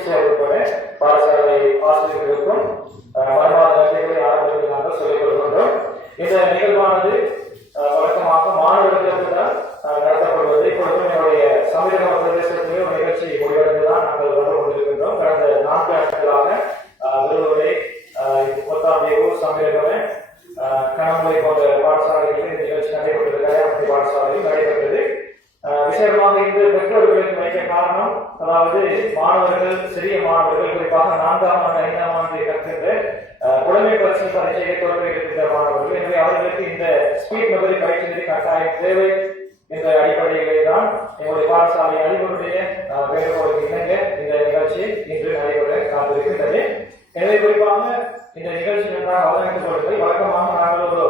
Teacher உட்பட பாடசாலை ஆசிரியர்களுக்கும் மறுமாத நன்றிகளை ஆரம்பத்தில் நாங்கள் சொல்லிக் கொள்கின்றோம். இந்த நிகழ்வானது வழக்கமாக மாணவர்களுக்கு தான் நடத்தப்படுவது. இப்பொழுது என்னுடைய சமீப பிரதேசத்திலே ஒரு நிகழ்ச்சி முடிவடைந்துதான் நாங்கள் வந்து கொண்டிருக்கின்றோம். கடந்த 4 ஆண்டுகளாக விருதுரை, கொத்தாந்தேவு, சமீபமே, கணமுறை போன்ற பாடசாலைகளில் இந்த நிகழ்ச்சி நடைபெற்றது. பாடசாலையில் நடைபெற்றது. விசேஷமாக இன்று பெற்றோர்களுக்கு வைக்க காரணம், அதாவது மாணவர்கள், சிறிய மாணவர்கள், குறிப்பாக 4ஆம் ஆண்டு 5ஆம் ஆண்டு கற்கின்ற புலமை பரீட்சையை தோற்று இருக்கின்ற மாணவர்கள். எனவே அவர்களுக்கு இந்த ஸ்பீட் மெமரி பயிற்சி கட்டாயம் தேவை என்ற அடிப்படையிலே தான் எங்களுடைய பாடசாலை அதிபருடைய வேண்டுகோளுக்கு இணங்க இந்த நிகழ்ச்சி இன்று நடைபெற காத்திருக்கின்றது. எனவே குறிப்பாக இந்த நிகழ்ச்சி நன்றாக அவதானித்துக் கொள்ளுங்கள். வழக்கமாக நாங்கள் ஒரு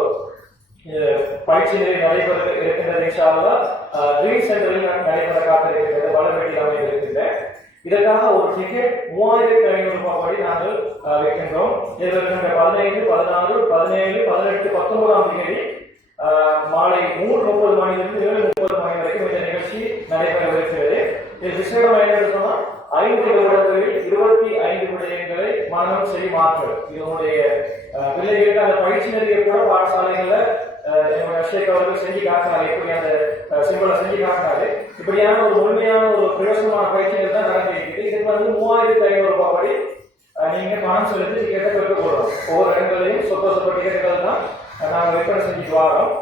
பயிற்சி நிலை நடைபெற இருக்கின்றது. இன்ஷா அல்லாஹ் ட்ரீம் சென்டரில் நடைபெற காத்திருக்கின்றது. வளர்வெட்டியில் அமைந்திருக்கின்ற இதற்காக ஒரு டிக்கெட் 3500 ரூபாய் படி நாங்கள் வைக்கின்றோம். இதில் இருக்கின்ற 15, 16, 17, 18, 19ஆம் தேதி மாலை 3:30 மணியிலிருந்து 7:30 மணி வரைக்கும் இந்த நிகழ்ச்சி நடைபெறவிருக்கிறது. இது விசேஷமாக என்ன சொன்னால் 5 வருடங்களில் 25 விடயங்களை மனனம் செய்யுமாற்றல். இதனுடைய பிள்ளைகளுக்கு அந்த பயிற்சி நிலையை கூட பாடசாலைகளில் என்னுடைய அஷேக் அவர்கள் செஞ்சு காட்டினாரு. எப்படி அந்த சிம்பிளை செஞ்சு காட்டினாரு. இப்படியான ஒரு முழுமையான ஒரு பிரயோசனமான பயிற்சிகள் தான் நடந்திருக்குது. இதுக்கு வந்து 3500 ரூபாய் படி நீங்க பணம் செலுத்தி டிக்கெட்டை பெற்றுக் கொள்ளணும். ஒவ்வொரு இடங்களையும் சொற்ப டிக்கெட்டுகள் தான் நாங்கள் விற்பனை செஞ்சுட்டு வரோம்.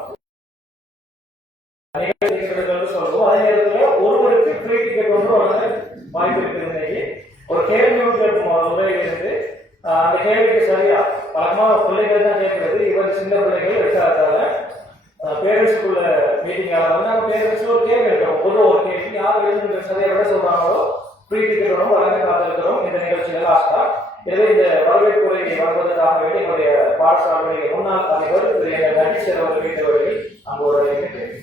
சொல்லுவோம். அதே நேரத்தில் ஒருவருக்கு ஃப்ரீ டிக்கெட் ஒன்று வழங்க வாய்ப்பு இருக்குது. இன்னைக்கு ஒரு கேள்வி உதவி இருந்து அந்த கேள்விக்கு சரியா பழக்கமாக பிள்ளைகள் தான் கேட்கிறது. இவர் சின்ன பிள்ளைகள் எடுக்காததால பேரண்ட்ஸுக்குள்ள மீட்டிங்காக வந்து நாங்கள் பேரண்ட்ஸ் ஒரு கேள்வி இருக்கிறோம். ஒரு கேள்வி யார் எழுதுகிற சரியா விட சொல்றாங்களோ ஃப்ரீ டிக்கெட் ஒன்றும் வழங்க காத்திருக்கிறோம் இந்த நிகழ்ச்சியில் லாஸ்டா. எனவே இந்த வரவேற்புரை வருவதற்காக வேண்டி என்னுடைய பாடசாலையுடைய முன்னாள் அதிபர் நன்றி சேர்வர் வீட்டவர்கள் அங்கோட அதிபர்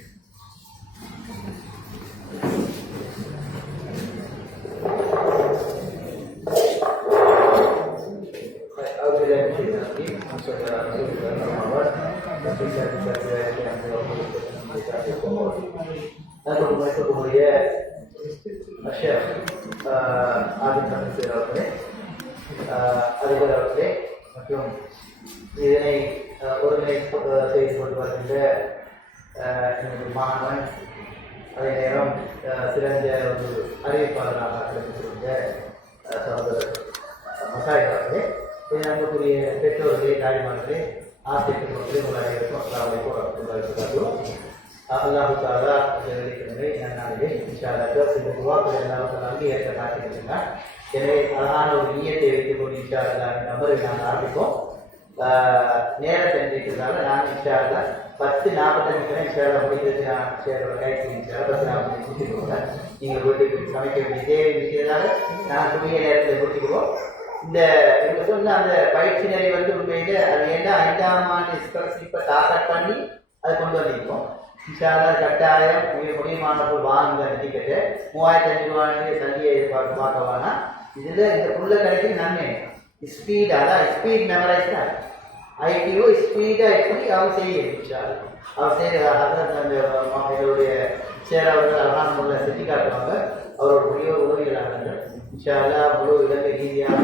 அவர்களே மற்றும் இதனை ஒருங்கிணை செய்து கொண்டு வருகின்ற மாணவன், அதே நேரம் சிறந்த ஒரு அறிவிப்பாளராக கிடைத்திருந்த சகோதரர் மசாய் அவர்களே, அன்புக்குரிய பெற்றோர்களே, தாய்மார்களே, ஆசிரியர்களே, உங்களுடைய அல்லாஹு தாலா வெளிக்கிழமை நன்னாளிலே இந்த துவாக்கள் எல்லாரும் அங்கீகரிக்க காட்டியிருக்கிறார். எனவே அழகான ஒரு ஈயத்தை வைத்துக் கொண்டு நம்பரை நாங்கள் ஆரம்பிப்போம். நேரம் தெரிஞ்சிருக்கிறதால நான் 10:45 முடிக்கிறது. நான் சேரோட கைக்கு 10:45 முடிச்சுக்கோங்க. நீங்கள் வீட்டுக்கு சமைக்க வேண்டிய தேவை இருக்கிறதால நான் குறுகிய நேரத்தில் முடிச்சுக்குவோம். இந்த சொன்ன அந்த பயிற்சி நிலை வந்து உண்மையில அது என்ன 5ஆம் ஆண்டு ஸ்காலர்ஷிப்பை டார்கெட் பண்ணி அதை கொண்டு வந்திருக்கோம். கட்டாயம் முடியுமானவர்கள் வாங்க டிக்கெட்டு 3500 ரூபாய் சந்தியை பார்க்கவானா இதில் இந்த புள்ள கிடைக்கும் நன்மை ஸ்பீட், அதான் ஸ்பீட் மெமரைஸ் தான். ஐடிஓ ஸ்பீடாக எப்படி அவர் செய்ய அவர் எங்களுடைய சேராவர்கள் அழகான முறையில் செஞ்சு காட்டுவாங்க. அவரோட முறையோ உதவிகளாக இன்ஷால்லா முழு இலங்கை ரீதியாக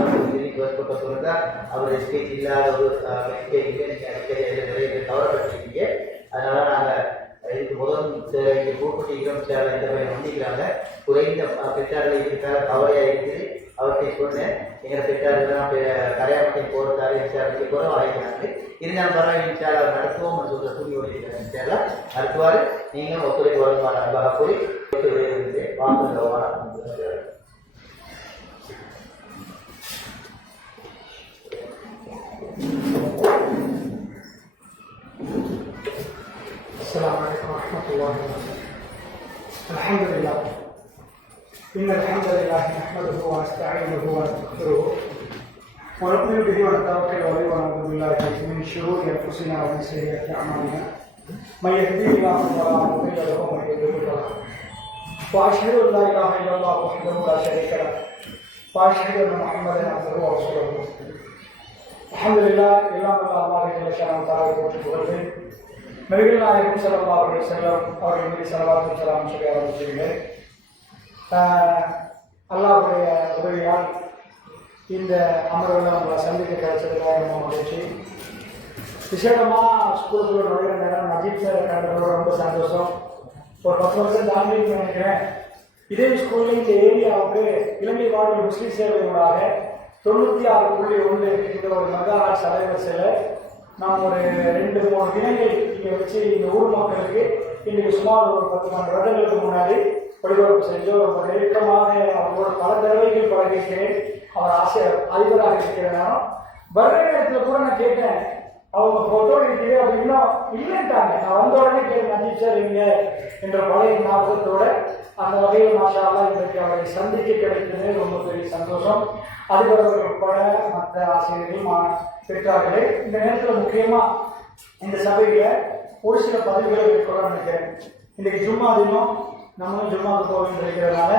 ஏற்பட்ட சொல்லுங்கள். அவர் ஸ்பீச் இல்லாத ஒரு நீங்கள் கவலைப்பட்டிருக்கீங்க. அதனால நாங்கள் இதுக்கு முதல் இங்கே கூப்பிட்டு சேர இந்த மாதிரி வந்திக்கிறாங்க. குறைந்த பெற்றார்கள் இருக்கிற கவலையாக இருக்குது. அவர்கிட்ட சொன்னேன், எங்களை பெற்றார்கள் கரையாமட்டை போகிறதால சேரத்துக்கு குறைவாக ஆகிக்கிறாங்க. இருந்தாலும் பரவாயில்ல சேர நடத்துவோம் சொல்கிற துணி ஓடிக்கிறாங்க. சேர நடத்துவார். நீங்களும் ஒத்துழைப்பு வருவார் அன்பாக கூறி வாங்க. السلام عليكم ورحمة الله وبركاته. الحمد لله. إن الحمد لله نحمده ونستعينه ونستغفره ونؤمن به ونتوكل عليه ونعوذ بالله من شرور أنفسنا ومن سيئات أعمالنا. من يهده الله فلا مضل له ومن يضلل فلا هادي له. وأشهد أن لا إله إلا الله وحده لا شريك له وأشهد أن محمدا عبده ورسوله. الحمد لله. எல்லாம் அல்லாஹ் ஜல்ல ஷானஹு தஆலா போற்றி புகழ்கிறேன். நபிகள் நாயகம் ஸல்லல்லாஹு அலைஹி வஸல்லம் அவர்கள் மீது ஸலவாத்தும் ஸலாமும் சொல்லி ஆரம்பிக்கிறேன். அல்லாஹ்வுடைய உதவியால் இந்த அமர்வில் உங்களை சந்திக்க கிடைச்சதுல ரொம்ப மகிழ்ச்சி. விசேஷமாக ஸ்கூலுக்குள்ள நுழைகிற நேரம் நஜீப் சார் கண்டதோட ரொம்ப சந்தோஷம். ஒரு 10 வருஷம் தாண்டி நினைக்கிறேன். இதே ஸ்கூலில் இந்த ஏரியாவுக்கு இலங்கை வாழ்வு முஸ்லீம் சேவையோடாக 96.1 இந்த ஒரு மெகாஹெர்ட்ஸ் அலைவரிசையில் நாம் ஒரு 2-3 தினங்கள் இங்கே வச்சு இந்த ஊர் மக்களுக்கு இன்றைக்கு சுமார் ஒரு 10 வருடங்களுக்கு முன்னாடி ஒளிபரப்பு செஞ்சு ரொம்ப நெருக்கமாக அவங்களோட பல தடவைகள் பழகிக்கிறேன். அவர் ஆசிரியர் அதிபராக இருக்கிற நேரம் வர்ற நேரத்தில் கூட நான் கேட்டேன், அவங்க ஃபோட்டோ இருக்குது அப்படின்னா இல்லைன்ட்டாங்க. நான் வந்த உடனே கேட்டேன், நஜீப் சார் இங்கே என்ற பழைய ஞாபகத்தோட அந்த வகையில் மாஷா அல்லாஹ் இன்றைக்கு அவரை சந்திக்க கிடைத்தது ரொம்ப பெரிய சந்தோஷம். அதிபர்கள் உட்பட மற்ற ஆசிரியர்கள் பெற்றார்களே. இந்த நேரத்தில் முக்கியமாக இந்த சபையில் ஒரு சில பதிவுகளை மேற்கொள்ள நினைக்கிறேன். இன்றைக்கு ஜும்மா தினம் நம்மளும் ஜும்மாவுக்கு போக வேண்டியிருக்கிறதுனால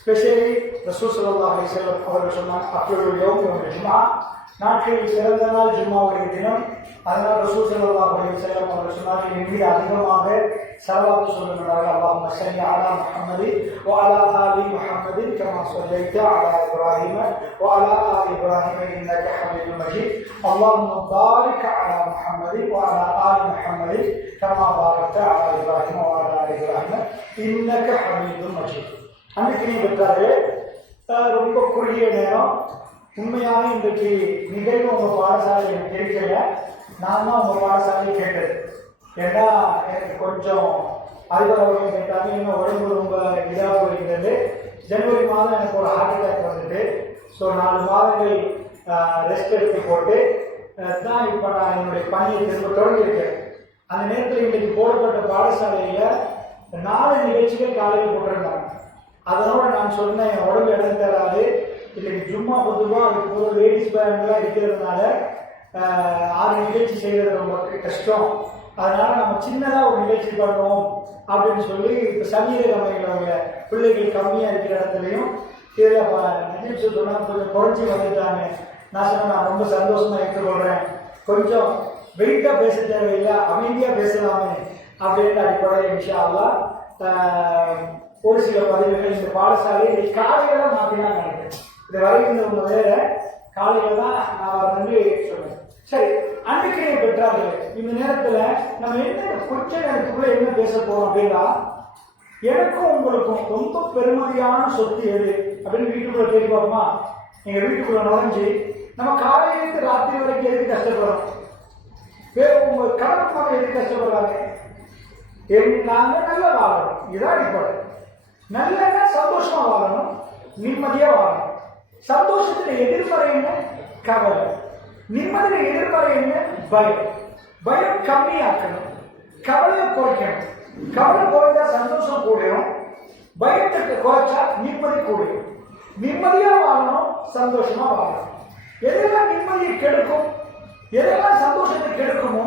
ஸ்பெஷலி ரசூல் ஸல்லல்லாஹு அலைஹி வஸல்லம் அவர்கள் சொன்னாங்க, அப்துல் யௌம் ஜும்மா, நாட்களில் சிறந்த நாள் ஜும்மாவுடைய தினம். அதனால் ரசூல் ஸல்லல்லாஹு அலைஹி வஸல்லம் அவர்கள் சொன்னாங்க, என் மீது அதிகமாக ஸலவாத் சொல்லுகிறார்கள். அல்லாஹும்ம ஸல்லி அலா முஹம்மதி வ அலா ஆலி முஹம்மதி கமா ஸல்லைத அலா இப்ராஹீம வ அலா ஆலி இப்ராஹீம இன்னக ஹமீதும் மஜீத். அல்லாஹும்ம பாரிக் அலா முஹம்மதி வ அலா ஆலி முஹம்மதி கமா பாரக்த அலா இப்ராஹீம வ அலா ஆலி இப்ராஹீம இன்னக ஹமீதும் மஜீத். அன்றைக்கு பெற்றார்களே, ரொம்ப குறுகிய நேரம். உண்மையாக இன்றைக்கு நிகழ்வு உங்கள் பாடசாலை எனக்கு கேட்கல, நான் தான் உங்கள் பாடசாலையை கேட்டது. ஏன்னா எனக்கு கொஞ்சம் அறிவுறவர்கள் கேட்டாங்க, இன்னும் உடம்பு ரொம்ப இதாக போயிருந்தது. ஜனவரி மாதம் எனக்கு ஒரு ஹார்ட் அட்டாக் வந்துட்டு, ஸோ 4 மாதங்கள் ரெஸ்ட் எடுத்து போட்டு தான் இப்போ நான் என்னுடைய பணியை திரும்ப தொடங்கியிருக்கேன். அந்த நேரத்தில் இன்றைக்கு போடப்பட்ட பாடசாலையில் 4 நிகழ்ச்சிகள் காலையில் போட்டிருந்தாங்க. அதனோட நான் சொன்னேன், என் உடம்பு இடம் தராது, இன்னைக்கு ஜும்மா பொதுவாக அதுக்கு போகிற லேடிஸ் பேங்க்லாம் இருக்கிறதுனால 6 நிகழ்ச்சி செய்கிறது ரொம்ப கஷ்டம். அதனால நம்ம சின்னதாக ஒரு நிகழ்ச்சி பண்ணுவோம் அப்படின்னு சொல்லி இப்போ சமீர அமைகிறவங்க பிள்ளைகள் கம்மியாக இருக்கிற இடத்துலையும் இதில் நிகழ்ச்சி சொன்னால் கொஞ்சம் குறைச்சி வந்துட்டாங்க. நான் சொன்னேன், நான் ரொம்ப சந்தோஷமாக ஏற்றுக்கொள்கிறேன், கொஞ்சம் வெயிட்டாக பேச தேவையில்லை, அமைதியாக பேசலாமே அப்படின்ற அடிப்படையில் இன்ஷா அல்லாஹ் ஒரு சில பதிவுகள் இந்த பாடசாலையை காலையில தான் மாற்றினா நினைக்கிறேன். இது வரைக்கும் உங்க வேற காலையில தான் நான் வந்து சொல்றேன். சரி, அன்றைக்கு பெற்றார்கள். இந்த நேரத்துல நம்ம என்ன கொஞ்ச நேரத்துக்குள்ள என்ன பேச போறோம் அப்படின்னா, எனக்கும் உங்களுக்கும் ரொம்ப பெருமதியான சொத்து எது அப்படின்னு வீட்டுக்குள்ள கேட்டு பார்ப்போமா? எங்க வீட்டுக்குள்ள நுழைஞ்சு நம்ம காலையிலிருந்து ராத்திரி வரைக்கும் எதுக்கு கஷ்டப்படுறோம்? உங்க கணவன் மகன் எதுக்கு கஷ்டப்படுறாங்க? நாங்க நல்லா வாழணும், இதான் அடிப்படை. நல்ல சந்தோஷமா வாழணும், நிம்மதியா வாழணும். சந்தோஷத்துல எதிர்மறை என்ன? கவலை. நிம்மதியில எதிர்மறை என்ன? பயம். பயம் கம்மியாக்கணும், கவலையை குறைக்கணும். கவலை குறைஞ்சா சந்தோஷம் கூடும், பயத்துக்கு குறைச்சா நிம்மதி கூடும். நிம்மதியா வாழணும், சந்தோஷமா வாழணும். எதெல்லாம் நிம்மதியை கெடுக்கும், எதெல்லாம் சந்தோஷத்தை கெடுக்குமோ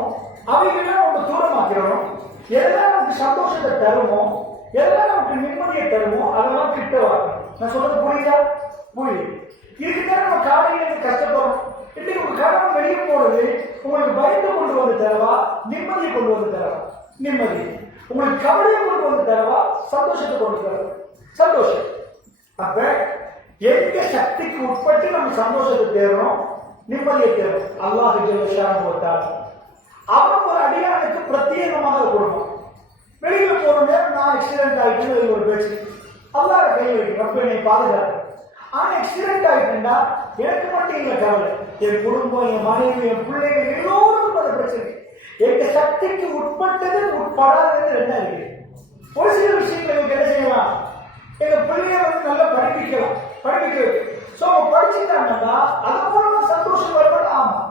அவைகள்லாம் நம்ம தூரமாக்கிறோம். எதெல்லாம் நமக்கு சந்தோஷத்தை தருமோ, எதெல்லாம் நமக்கு நிம்மதியை தருமோ அதெல்லாம் கிட்ட வரணும். நான் சொல்றது புரியுதா? புரியுது. இதுக்குதான் நம்ம காலையில கஷ்டப்படுறோம். இன்னைக்கு உங்க கணவன் வெளியே போறது உங்களுக்கு பயத்தை கொண்டு வந்து தரவா, நிம்மதியை கொண்டு வந்து தரவா? நிம்மதி. உங்களுக்கு கவலையை கொண்டு வந்து தரவா, சந்தோஷத்தை கொண்டு தரவா? சந்தோஷம். அப்ப எந்த சக்திக்கு உட்பட்டு நம்ம சந்தோஷத்தை தேடணும், நிம்மதியை தேடணும். அல்லாஹ் ஜல்ல ஷானுஹு அவன் ஒரு அடியானுக்கு பிரத்யேகமாக கொடுப்பான். வெளியில போன நேரம் நான் ஆக்சிடென்ட் ஆயிட்டு ஒரு பேச்சு அல்லாஹ் கை வைக்கும், ரப்ப என்னை பாதுகாப்பு. ஆனா ஆக்சிடென்ட் ஆயிட்டுண்டா எனக்கு மட்டும் இல்லை கவலை, என் குடும்பம், என் மனைவி, என் பிள்ளைகள் எல்லோரும் அந்த பிரச்சனை. எங்க சக்திக்கு உட்பட்டது உட்படாதது என்ன இருக்கு? ஒரு சில விஷயங்கள் என்ன செய்யலாம், எங்க பிள்ளைய வந்து நல்லா படிப்பிக்கலாம், படிக்க வைக்கும். ஸோ படிச்சுட்டாங்கன்னா அது மூலமா சந்தோஷம் வரப்பட. ஆமா,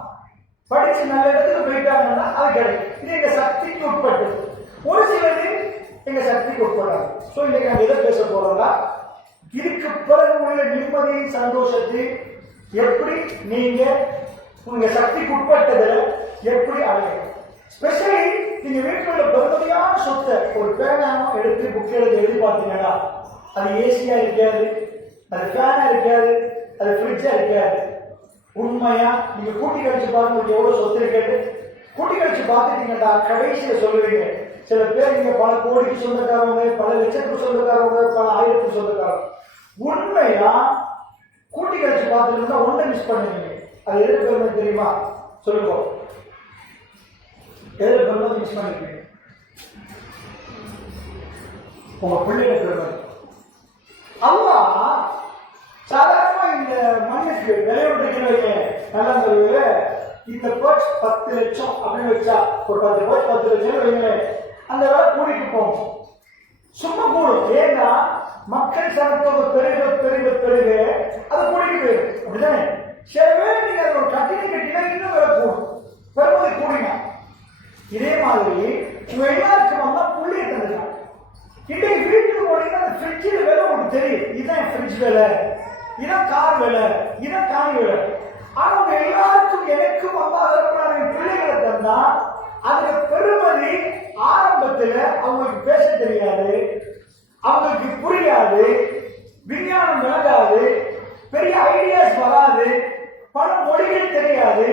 படிச்சு நல்ல இடத்துக்கு போயிட்டாங்கன்னா அது கிடைக்கும். இது எங்க சக்திக்கு உட்பட்டது. ஒரு சிலது எங்க சக்திக்கு உட்படாது. ஸோ இன்னைக்கு நம்ம எதை பேச போறோம்னா, இதுக்கு பிறகு உள்ள நிம்மதி சந்தோஷத்தை எப்படி நீங்க உங்க சக்திக்கு உட்பட்டதுல எப்படி அடையணும். ஸ்பெஷலி நீங்க வீட்டில் உள்ள பெருமதியான சொத்தை ஒரு பேனாம எடுத்து புக் எழுதி பார்த்தீங்கன்னா அது ஏசியா இருக்காது, அது ஃபேனா இருக்காது, அது ஃப்ரிட்ஜா இருக்காது. உண்மையா நீங்க கூட்டி கழிச்சு பாருங்க எவ்வளவு சொத்து இருக்காது. கூட்டி கழிச்சு பார்த்துட்டீங்கன்னா கடைசியில சொல்லுவீங்க. சில பேர் நீங்க பல கோடிக்கு சொந்தக்காரவங்க, பல லட்சத்துக்கு சொந்தக்காரவங்க, பல ஆயிரத்துக்கு சொந்தக்காரவங்க. உண்மையா கூட்டி கழிச்சு பார்த்துருந்தா ஒன்றை மிஸ் பண்ணுவீங்க. அது எது பெருமை தெரியுமா? சொல்லுங்க, எது பெருமை மிஸ் பண்ணிருக்கீங்க? உங்க பிள்ளைய பெருமை. அல்லாஹ் சாதாரணமா இந்த மண்ணுக்கு விளையாட்டு நல்லா சொல்லுவீங்க. இந்த கோச் 10 லட்சம் அப்படின்னு வச்சா, ஒரு 10 கோச் 10 லட்சம் வைங்க, அந்த வேலை கூட்டிட்டு போகும். சும்மா கூடும். ஏன்னா மக்கள் சனத்தோட பெருக பெருக பெருக அதை கூட்டிட்டு போயிடும். அப்படிதானே? சிலவே நீங்க அதை ஒரு கட்டினை கட்டினா இன்னும் வேலை கூடும், பெருமதி கூடினா. இதே மாதிரி உங்க எல்லாருக்கும் வந்தா புள்ளியை தந்துக்கலாம். இன்றைக்கு வீட்டுக்கு போனீங்கன்னா அந்த ஃப்ரிட்ஜில் வேலை உங்களுக்கு தெரியும். இதுதான் ஃப்ரிட்ஜ் வேலை, இதான் கார் வேலை, இதான் காணி வேலை. ஆனா உங்க எல்லாருக்கும் எனக்கும் அம்மாதிரி பிள்ளைகளை தந்தா அதுக்கு பெருமதி ஆரம்பத்துல அவங்களுக்கு பேச தெரியாது, அவங்களுக்கு புரியாது, விஞ்ஞானம் விளங்காது, பெரிய ஐடியாஸ் வராது, பல மொழிகள் தெரியாது,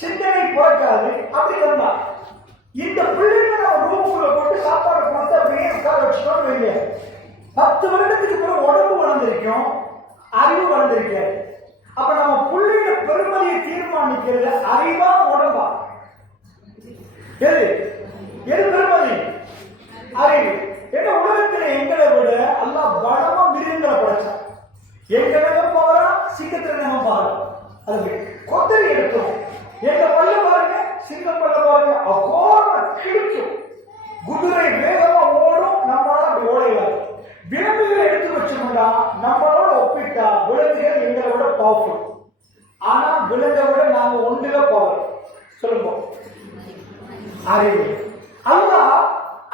சிந்தனை பிறக்காது. அப்படி வந்தா இந்த பிள்ளைகளை நம்ம ரூமுக்குள்ள போட்டு சாப்பாடு கொடுத்து அப்படியே உட்கார வச்சுட்டோம்னு வைங்க, 10 வருடத்துக்கு பிறகு உடம்பு வளர்ந்திருக்கும், அறிவு வளர்ந்திருக்காது. அப்ப நம்ம பிள்ளைய பெருமதியை தீர்மானிக்கிறது அறிவா உடம்பா? எது எது பெருமதி? அறிவு. ஏன்னா உலகத்துல எங்களை விட அல்லாஹ் பலமா மிருகங்களை படைச்சான். எங்களை பாரு, சிங்கத்துல நம்ம பாரு, அது கொத்தரி எடுக்கும். எங்க பல்ல பாருங்க, சிங்கம் பல்ல பாருங்க, அகோர கிழிக்கும். குதிரை வேகமா ஓடும், நம்மளால அப்படி ஓடையாது. விலங்குகளை எடுத்து வச்சோம்னா நம்மளோட ஒப்பிட்டா விலங்குகள் எங்களை விட பவர்ஃபுல். ஆனா விலங்கை விட நாங்க ஒன்றுல பவர். சொல்லுங்க, அறிவு. அல்லாஹ்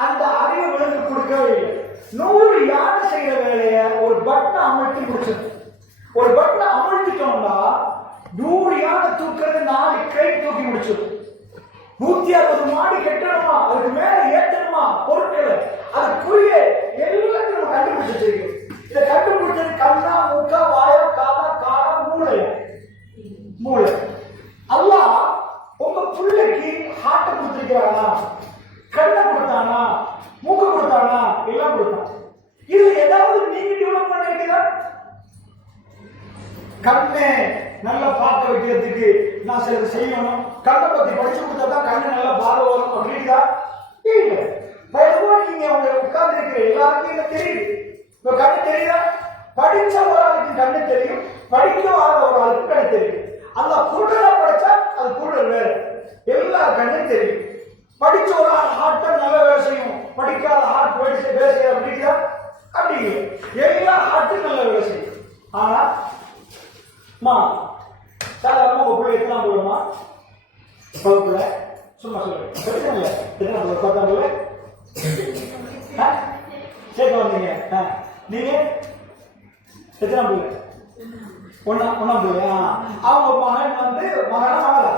அந்த அறிவு விலங்கு கொடுக்கவே இல்லை. 100 யானை செய்யற வேலைய ஒரு பட்டனை அமர்த்தி முடிச்சது. ஒரு பட்டனை அமர்த்திட்டோம்னா 100 யானை தூக்குறது 4 கை தூக்கி முடிச்சது. 160 மாடி கட்டணுமா, அதுக்கு மேல ஏற்றணுமா பொருட்களை, அதுக்குரிய எல்லாத்தையும் நம்ம கண்டுபிடிச்சிருக்கு. இதை கண்டுபிடிச்சது கண்ணா, மூக்கா, வாயா, காலா, காலா, மூளை. மூளை. அல்லாஹ் உங்க பிள்ளைக்கு ஹார்ட்டை கொடுத்திருக்கிறானா, கண்ணை கொடுத்தானா, மூக்க கொடுத்தானா, எல்லாம் கொடுத்தான். இது ஏதாவது நீங்க டெவலப் பண்ணிருக்கீங்களா? கண்ணை நல்லா பார்க்க வைக்கிறதுக்கு நான் சிலது செய்யணும், கண்ணை பத்தி படிச்சு கொடுத்தா தான் கண்ணு நல்லா பார்வை வரும் அப்படின்னா இல்ல. நீங்க அவங்க உட்கார்ந்து இருக்கிற எல்லாருக்கும் என்ன தெரியுது? இப்ப கண்ணு தெரியுதா? படிச்ச ஒரு ஆளுக்கு கண்ணு தெரியும், படிக்காத ஒரு ஆளுக்கு கண்ணு தெரியும். அந்த குருடனா படிச்சா அது குருடர் வேற, எல்லா கண்ணும் தெரியும். படிச்ச ஒரு ஆள் ஹார்ட்டா நல்ல வேலை செய்யும், படிக்காத ஹார்ட் வேலை செய்ய அப்படின்னா அப்படி இல்லை. எல்லா ஹார்ட்டும் நல்ல வேலை செய்யும். ஆனா சாதாரண உங்க பிள்ளை எத்தனை போடுமா வகுப்புல? சும்மா சொல்லுங்க, எத்தனை பிள்ளை? 10 பிள்ளை சேர்க்க வந்தீங்க. நீங்க எத்தனை பிள்ளை? ஒன்னா பிள்ளையா? அவங்க மகன் வந்து மகனா மகளா?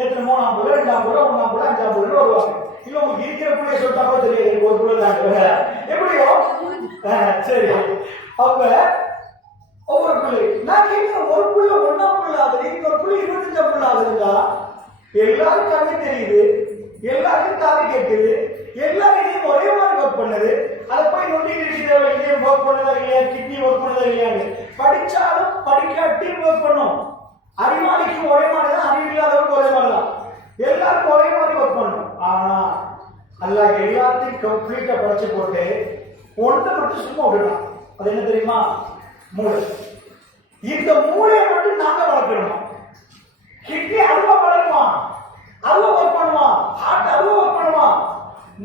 எத்தனை? 3ஆம் பிள்ளை, 2ஆம் பிள்ளை, 1ஆம் பிள்ளை, 5ஆம் பிள்ளை வருவாங்க. இல்ல உங்களுக்கு இருக்கிற பிள்ளைய சொல்லிட்டா கூட தெரியாது, ஒரு பிள்ளை தான் எப்படியோ. சரி, அப்ப ஒவ்வொரு பிள்ளை நான் கேட்கிறேன், ஒரு பிள்ளை 1ஆம் பிள்ளை ஆகுது, இன்னொரு பிள்ளை 25ஆம் பிள்ளை ஆகுதுங்களா? எல்லாரும் கண்ணு தெரியுது, எல்லாருக்கும் காது கேட்குது, எல்லாரும் ஒரே மாதிரி ஒர்க் பண்ணுது. அதை போய் நொண்டி ஒர்க் பண்ணதா இல்லையா, கிட்னி ஒர்க் பண்ணதா இல்லையான்னு படிச்சாலும் படிக்காட்டியும் ஒர்க் பண்ணும். அறிவாளிக்கு ஒரே மாதிரி தான், அறிவு இல்லாதவருக்கு ஒரே மாதிரி தான், எல்லாருக்கும் ஒரே மாதிரி ஒர்க் பண்ணும். ஆனா அல்லாஹ் எல்லாத்தையும் கம்ப்ளீட்டா படிச்சு போட்டு ஒன்றை மட்டும் சும்மா விடணும். அது என்ன தெரியுமா? மூளை. இந்த மூளையை மட்டும் நாங்க வளர்க்கணும். கிட்னி அருவா வளருமா, அருவா ஒர்க் பண்ணுமா, ஹார்ட் அருவா ஒர்க் பண்ணுமா,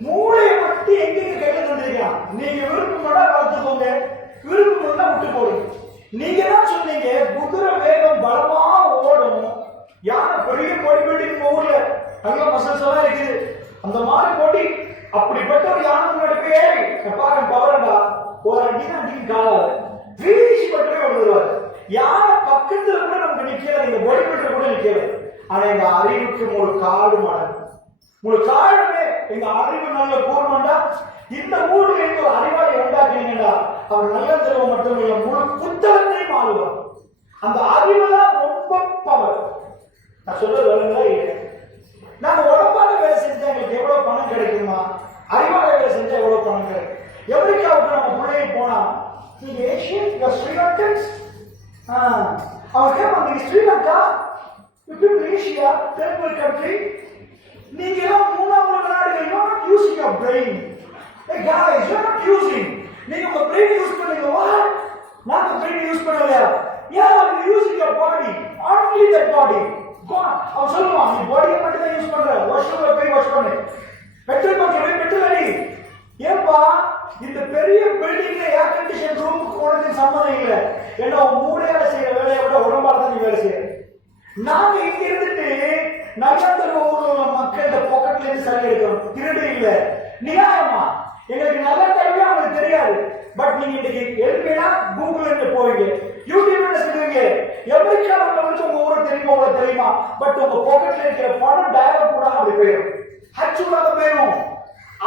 மூளையை மட்டும் எங்கெங்க கையில தந்துருக்கான். நீங்க விருப்பம் வளர்த்துக்கோங்க, விருப்பம் விட்டு போடுங்க. நீங்க தான் சொன்னீங்க குதிரை வேகம் பலமா ஓடும், யானை பெரிய போட்டி போட்டி ஊர்ல நல்ல மசல்ஸ் எல்லாம் இருக்குது, அந்த மாதிரி போட்டி. அப்படிப்பட்ட ஒரு யானை முன்னாடி போய் ஏறி பாருங்க பவரண்டா, ஒரு அடி தான் அடிக்கு காலாது வீசி மட்டுமே வந்துடுவாரு. யானை பக்கத்துல கூட நமக்கு நிக்கல, இந்த பாடி பில்டர் கூட நிக்கல. ஆனா எங்க அறிவுக்கு ஒரு காடு மடங்கு, உங்களுக்கு காரணமே எங்க அறிவு நல்ல கூர்மண்டா. இந்த ஊர்ல இருந்து ஒரு அறிவாளி உண்டாக்குனீங்கடா, அவர் நல்ல தெளிவு மட்டும் இல்ல, முழு புத்தகத்தையும் ஆளுவார். அந்த அறிவு தான் ரொம்ப பவர். நான் சொல்றது வரலாம் இல்லை. நாங்க உடம்பால வேலை செஞ்சா எங்களுக்கு எவ்வளவு பணம் கிடைக்குமா, அறிவாள வேலை செஞ்சா எவ்வளவு பணம் கிடைக்கும். அமெரிக்காவுக்கு நம்ம பிள்ளையை போனா, நீங்க ஏஷியன், ஸ்ரீலங்கன்ஸ், அவன் கேட்பான், நீங்க Sri Lanka, Malaysia, third world country, நீங்க எல்லாம் மூணாம் உலக நாடுகள், you are not using your brain. Hey guys, you are not using. நீங்க உங்க brain யூஸ் பண்ணீங்க. What? நான் உங்க brain யூஸ் பண்ணலையா? Yeah, you using your body, only that body. Go on. அவன் சொல்லுவான், நீ பாடியை மட்டும் தான் யூஸ் பண்ற, வாஷ்ரூம்ல போய் வாஷ் பண்ணு, பெட்ரோல் பங்க்ல போய் பெட்ரோல் அடி. ஏன்பா இந்த பெரிய பில்டிங்ல ஏர் கண்டிஷன் ரூமுக்கு போனதுக்கு சம்மதம் இல்லை. ஏன்னா மூளையால செய்யற வேலையை விட உடம்பால தான் நீ வேலை செய்யற. நாங்க இங்க இருந்துட்டு நல்லாத்தர ஊர்ல உள்ள மக்கள் இந்த பாக்கெட்ல இருந்து சரி எடுக்கிறோம். திருடு இல்ல, நியாயமா எங்களுக்கு நல்லா தரவே அவங்களுக்கு தெரியாது. பட் நீங்க இன்னைக்கு எழுப்பினா கூகுள்ல போவீங்க, யூடியூப்ல சொல்லுவீங்க, அமெரிக்காவில் வந்து உங்க ஊரை தெரியுமா, உங்களுக்கு தெரியுமா, பட் உங்க பாக்கெட்ல இருக்கிற பணம் டயலாக் கூட அப்படி போயிடும், ஹச்சுலாக போயிடும்.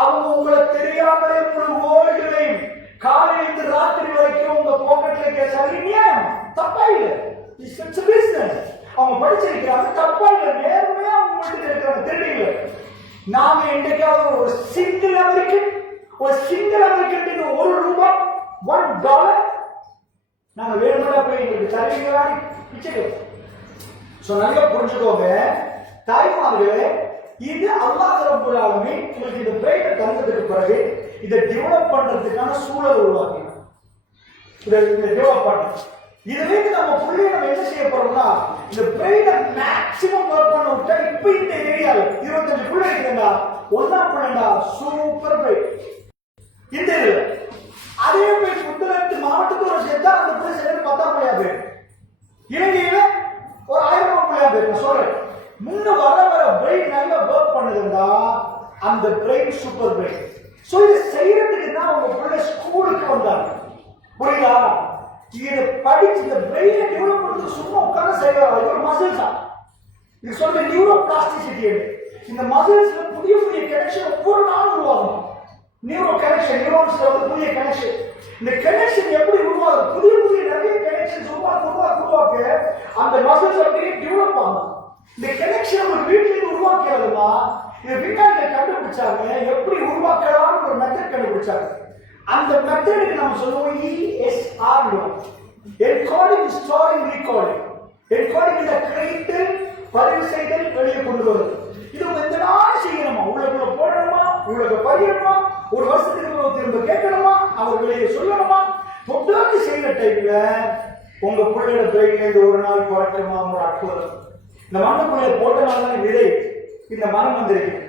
அவங்க உங்களுக்கு தெரியாமலே முழு ஓடுகளையும் காலையிலிருந்து ராத்திரி வரைக்கும் உங்க பாக்கெட்ல இருக்கிற சரி நியாயம், தப்பா இல்லை. It's business. அவங்க படிச்சிருக்கிறாங்க, தப்பா இல்லை, நேர்மையா அவங்க வீட்டுல இருக்கிறாங்க, தெரியல. நாம இன்றைக்காவது ஒரு சிங்கிள் அமெரிக்கன் $1 நாங்க வேணும்னா போய் எங்களுக்கு தருவீங்களா பிச்சை. நல்லா புரிஞ்சுக்கோங்க தாய்மார்களே, இது அல்லாஹ் ரப்பல் ஆலமீன் உங்களுக்கு இந்த பிரெயினை தந்ததுக்கு பிறகு இதை டெவலப் பண்றதுக்கான சூழல் உருவாக்கினார். இதை டெவலப் பண்ண இதுலேருந்து நம்ம புள்ளைய நம்ம என்ன செய்ய போறோம்னா, இந்த பிரெயினை மேக்சிமம் ஒர்க் பண்ண விட்டா இப்ப இந்த ஏரியாவில் 25 பிள்ளை இருக்குங்களா, 1ஆம் பிள்ளைண்டா சூப்பர் பிரெயின். இந்த அதே போய் புத்தகத்து மாவட்டத்தோட சேர்த்தா அந்த பிள்ளை சேர்ந்து 10ஆம் பிள்ளையா போயிடும். இலங்கையில ஒரு 1000 பிள்ளையா போயிடும். சொல்றேன், முன்ன வர பிரெயின் நல்லா ஒர்க் பண்ணுதுன்னா அந்த பிரெயின் சூப்பர் பிரெயின். சோ இதை செய்யறதுக்கு தான் உங்க பிள்ளை ஸ்கூலுக்கு வந்தாங்க. புரியுதா? இதை படிச்சு இந்த பிரெயினை டெவலப் பண்றது சும்மா உட்கார்ந்து செய்யலாம். இது ஒரு மசில்ஸ் தான். இது சொல்ற நியூரோ பிளாஸ்டிசிட்டி. இந்த மசில்ஸ்ல புதிய கனெக்ஷன் ஒவ்வொரு நாளும் உருவாகும். நியூரோ கனெக்ஷன், நியூரான்ஸ்ல வந்து புதிய கனெக்ஷன். இந்த கனெக்ஷன் எப்படி உருவாகும்? புதிய நிறைய கனெக்ஷன்ஸ் உருவாக்க அந்த மசில்ஸ் அப்படியே டெவலப் ஆகும். இந்த கனெக்ஷன் ஒரு வீட்டில் உருவாக்கிறதுனா இந்த விஞ்ஞானிகள் கண்டுபிடிச்சாங்க, எப்படி உருவாக்கலாம்னு ஒரு மெத்தட் கண்டுபிடிச்சாங்க. அந்த மெத்தடுக்கு நம்ம சொல்லுவோம் ESR, encoding, storing, recording. Encoding இத கிரியேட்டல், பதிவு செய்தல், வெளியே கொண்டு வருது. இது எந்த நாள் செய்யணுமா, உள்ளுக்குள்ள போடணுமா, உள்ளுக்குள்ள பதியணுமா, ஒரு வருஷத்துக்கு திரும்ப கேட்கணுமா, அவர் வெளியே சொல்லணுமா, தொடர்ந்து செய்யற டைம்ல உங்க பிள்ளையோட பிரெயின்ல இருந்து ஒரு நாள் பறக்கணுமா, ஒரு அற்புதம். இந்த மண்ணுக்குள்ள போட்டனால தான் விதை இந்த மரம் வந்திருக்கு.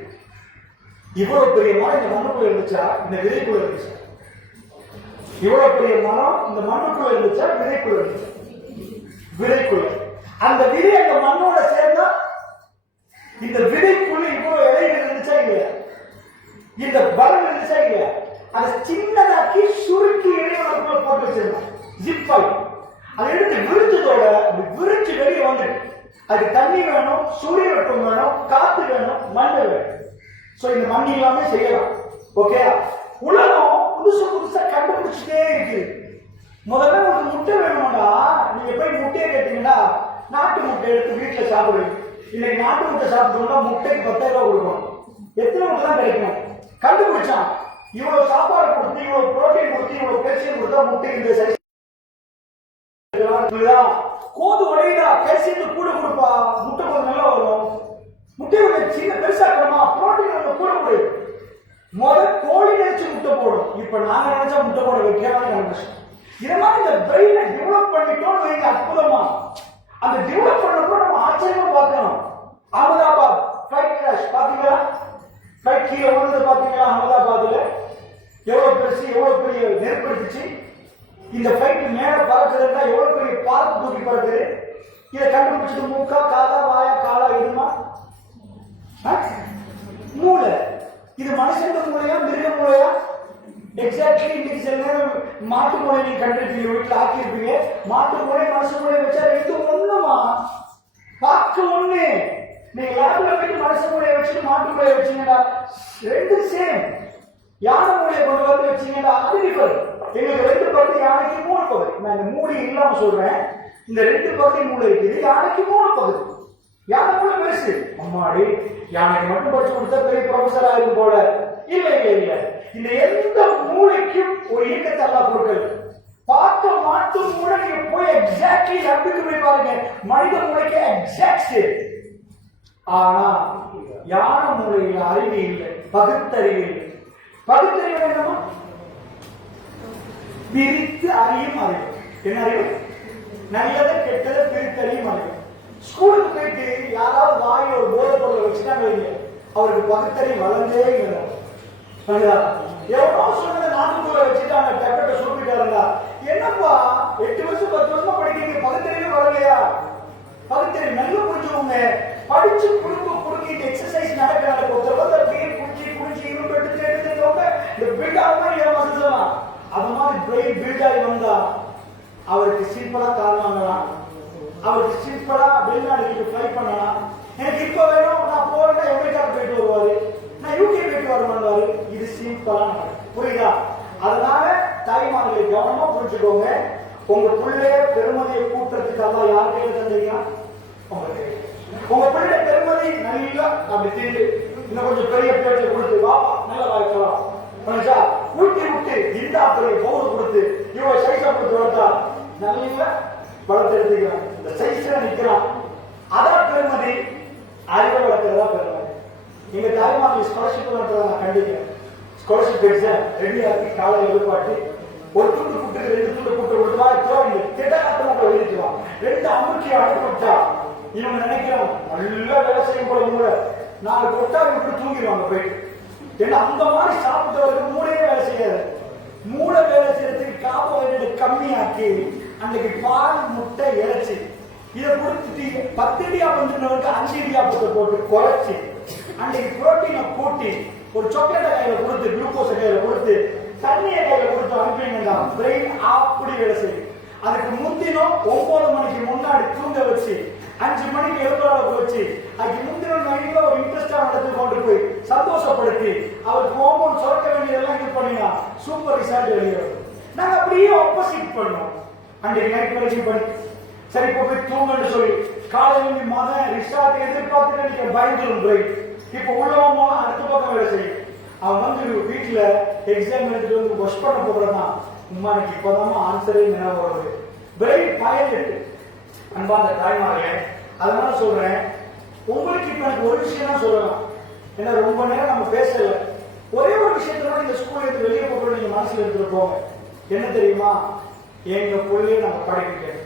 இவ்வளவு பெரிய மரம் இந்த மண்ணுக்குள்ள இருந்துச்சா, இந்த விதைக்குள்ள இருந்துச்சா? இவ்வளவு பெரிய மரம் இந்த மண்ணுக்குள்ள இருந்துச்சா, விதைக்குள்ள இருந்துச்சா? விதைக்குள்ள. அந்த விதை அந்த மண்ணோட சேர்ந்தா இந்த விதைக்குள்ள இவ்வளவு இலைகள் இருந்துச்சா இல்லையா? இந்த பலன் இருந்துச்சா இல்லையா? அதை சின்னதாக்கி சுருக்கி இடைவெளிக்குள்ள போட்டு வச்சிருந்தோம், ஜிப்பாய். அதை எடுத்து விரிச்சதோட விரிச்சு வெளியே வந்துட்டு அதுக்கு தண்ணி வேணும், சூரிய வெப்பம் வேணும், காத்து வேணும், மண் வேணும். சோ இந்த மண் இல்லாம செய்யலாம். ஓகே, உலகம் புதுசா கண்டுபிடிச்சுட்டே இருக்கு. முதல்ல ஒரு முட்டை வேணும்னா நீங்க போய் முட்டையை கேட்டீங்கன்னா நாட்டு முட்டை எடுத்து வீட்டுல சாப்பிடுவீங்க. இன்னைக்கு நாட்டு முட்டை சாப்பிட்டோம்னா முட்டைக்கு 10,000 கொடுக்கணும். எத்தனை முட்டை தான் கிடைக்கும்? கண்டுபிடிச்சான். இவ்வளவு சாப்பாடு கொடுத்து, இவ்வளவு புரோட்டீன் கொடுத்து, இவ்வளவு கேல்சியம் கொடுத்தா முட்டை இந்த சைஸ். கோது உடையுதா, கேல்சியத்தை கூட கொடுப்பா, முட்டை கொஞ்சம் நல்லா வரும். முட்டையோட சின்ன பெருசாக்கணுமா, புரோட்டீன் நம்ம கூட கொடு. முதல் கோழி நினைச்சு முட்டை போடும். இப்ப நாங்க நினைச்சா முட்டை போட வைக்கலாம் கண்டுபிடிச்சோம். இதெல்லாம் இந்த பிரெயினை டெவலப் பண்ணிட்டோம் வைங்க, அற்புதமா. அந்த டெவலப் பண்ணப்போ நம்ம ஆச்சரியமா பார்க்கணும். அகமதாபாத் ஃபிளைட் கிராஷ் பாத்தீங்களா? ஃபிளைட் கீழே விழுந்து பாத்தீங்களா? அகமதாபாத்ல எவ்வளவு பெருசு, எவ்வளவு பெரிய நெருப்படுத்துச்சு. இந்த ஃபிளைட் மேல பறக்குதுன்னா எவ்வளவு பெரிய பார்த்து தூக்கி பறக்குது. இதை கண்டுபிடிச்சது மூக்கா, காதா, வாயா, காலா, இதுமா? மூளை. இது மனுஷன் மூளையா, மிருக மூளையா? எக்ஸாக்ட்லி. இன்னைக்கு சில நேரம் மாட்டு மூளை நீங்க கண்டிருப்பீங்க, வீட்டுல ஆக்கியிருப்பீங்க. மாட்டு மூளை மனுஷ மூளை வச்சா ரெண்டு ஒண்ணுமா? பார்க்க ஒண்ணு. நீங்க லேப்ல போயிட்டு மனுஷ மூளையை வச்சுட்டு மாட்டு மூளையை வச்சீங்கன்னா ரெண்டு சேம். யானை மூளையை கொண்டு வந்து வச்சீங்கன்னா அது டிஃபர். எங்களுக்கு 2 பகுதி, யானைக்கு 3 பகுதி. நான் இந்த மூடி இல்லாம சொல்றேன். இந்த 2 பகுதி மூளை இருக்குது, யானைக்கு 3 பகுதி. யானை மூளை பெருசு. அம்மாடி, யானைக்கு மட்டும் படிச்சு கொடுத்தா பெரிய ப்ரொஃபஸர் ஆயிரும் போல. இல்ல இல்ல இல்ல, இந்த எந்த மூளைக்கும் ஒரு இயக்கத்தை எல்லாம் கொடுக்கல. பார்க்க மாட்டும் கூட நீங்க போய் எக்ஸாக்ட்லி லெஃப்ட்டுக்கு போய் பாருங்க, மனித மூளைக்கு எக்ஸாக்ட். ஆனா யானை மூளையில அறிவு இல்லை, பகுத்தறிவு இல்லை. பகுத்தறிவு என்னமா? பிரித்து அறியும் அறிவு. என்ன அறிவு? நல்லதை கெட்டதை பிரித்து அறியும் அறிவு. ஸ்கூலுக்கு போயிட்டு யாராவது வாயில ஒரு போதை பொருளை வச்சுட்டாங்க, அவருக்கு பகுத்தறிவு வளர்ந்தே இல்லை. எவ்வளவு சொன்னதை நாட்டுக்குள்ள வச்சுட்டாங்க, டெப்லெட்டை சூப்பிட்டாருங்க. என்னப்பா 8 வருஷம் 10 வருஷமா படிக்கிறீங்க, பகுத்தறிவு வரலையா? பகுத்தறிவு நல்லா புரிஞ்சுக்கோங்க. படிச்சு குடுக்கிட்டு எக்ஸசைஸ் நடக்க ஒருத்தர் அப்படியே குடிச்சு இரும்பு எடுத்துக்கோங்க. இந்த பில்ட் ஆகுமா இல்லையா மசிலாம், அது மாதிரி பிரெயின் பில்ட் ஆகி வந்தா அவருக்கு சிம்பிளா காரணம், அவருக்கு சிம்பிளா வெளிநாடுகளுக்கு ஃப்ளை பண்ணலாம். எனக்கு இப்ப வேணும், நான் போறேன்னா அமெரிக்காவுக்கு போயிட்டு வருவாரு, நான் யூகே போயிட்டு வருவாரு. இது சிம்பிளா புரியுதா? அதனால தாய்மார்களை கவனமா புரிஞ்சுக்கோங்க. உங்க பிள்ளைய பெருமதியை கூட்டுறதுக்காக யார் கையில தந்தீங்க? உங்க பிள்ளை பெருமதி நல்லா அப்படி தீண்டு இன்னும் கொஞ்சம் பெரிய பிளேட்ல கொடுத்து வாப்பா நல்லா வாய்க்கலாம் ஊட்டி விட்டு இந்த பெரிய பவுல் கொடுத்து இவன் சைஸா கொடுத்து வளர்த்தா நல்லா வளர்த்து எடுத்துக்கிறான். இந்த சைஸ்ல நிக்கிறான். அதான் பெருமதி. அறிவை வளர்க்கறதா பெருமதி. எங்க தாய்மார்கள் ஸ்காலர்ஷிப் வளர்க்கறத நான் கண்டிக்கிறேன். ஸ்காலர்ஷிப் எக்ஸாம் ரெடியா இருக்கு. காலையில் எழுப்பாட்டி ஒரு துண்டு புட்டு 2 துண்டு புட்டு கொடுத்துவா இந்த திட்டகாட்டமாக எழுதிக்குவான். 2 அமுக்கி அனுப்பிவிட்டா இவங்க நினைக்கிறாங்க நல்லா வேலை செய்யும் போல மூளை 4 கொட்டா விட்டு தூங்கிடுவாங்க போயிட்டு. ஏன்னா அந்த மாதிரி சாப்பிட்டவருக்கு மூளையே வேலை செய்யாது. மூளை வேலை செய்யறதுக்கு கார்போஹைட்ரேட் கம்மியாக்கி அன்னைக்கு பால் முட்டை இறைச்சி இதை கொடுத்துட்டு 10 இடியாப்பத்துக்கு 5 இடியாப்பத்தை போட்டு குறைச்சி அன்னைக்கு புரோட்டீனை கூட்டி ஒரு சாக்லேட்டை கையில கொடுத்து குளுக்கோஸை கையில கொடுத்து தண்ணியை கையில கொடுத்து அனுப்பினீங்கன்னா பிரெயின் அப்படி வேலை செய்யும். அதுக்கு முந்தினம் 9 மணிக்கு முன்னாடி தூங்க வச்சு 5 மணிக்கு எழுப்புறத வச்சு அதுக்கு முந்தின நைட்ல ஒரு இன்ட்ரெஸ்டா இடத்துக்கு கொண்டு போய் சந்தோஷப்படுத்தி அவருக்கு ஹோமோன் சுரக்க வேண்டியதெல்லாம் இது பண்ணினா சூப்பர் ரிசல்ட் வெளியிடும். நாங்க அப்படியே ஆப்போசிட் பண்ணோம். அன்றைக்கு நைட் வரைக்கும் படி சரி போய் தூங்கன்னு சொல்லி காலையில மத ரிசார்ட் எதிர்பார்த்துட்டு நீங்க பயந்துடும் பிரெயின். இப்ப உள்ளவங்க அடுத்த பக்கம் வேலை செய்யும். அவன் வந்து வீட்டுல எக்ஸாம் எடுத்துட்டு வந்து ஒர்க் பண்ண போடுறதான் உமானுக்கு இப்பதான் ஆன்சரே நினைவு வருது. Brain pilot. அன்பான தாய்மார்களே, அதனால சொல்றேன், உங்களுக்கு இப்ப எனக்கு ஒரு விஷயம் தான் சொல்லலாம். ஏன்னா ரொம்ப நேரம் நம்ம பேசல. ஒரே ஒரு விஷயத்துல இந்த ஸ்கூல்ல இருந்து வெளியே போக நீங்க மனசுல எடுத்துட்டு போங்க. என்ன தெரியுமா? எங்க பிள்ளைய நம்ம படிப்பிக்கணும்.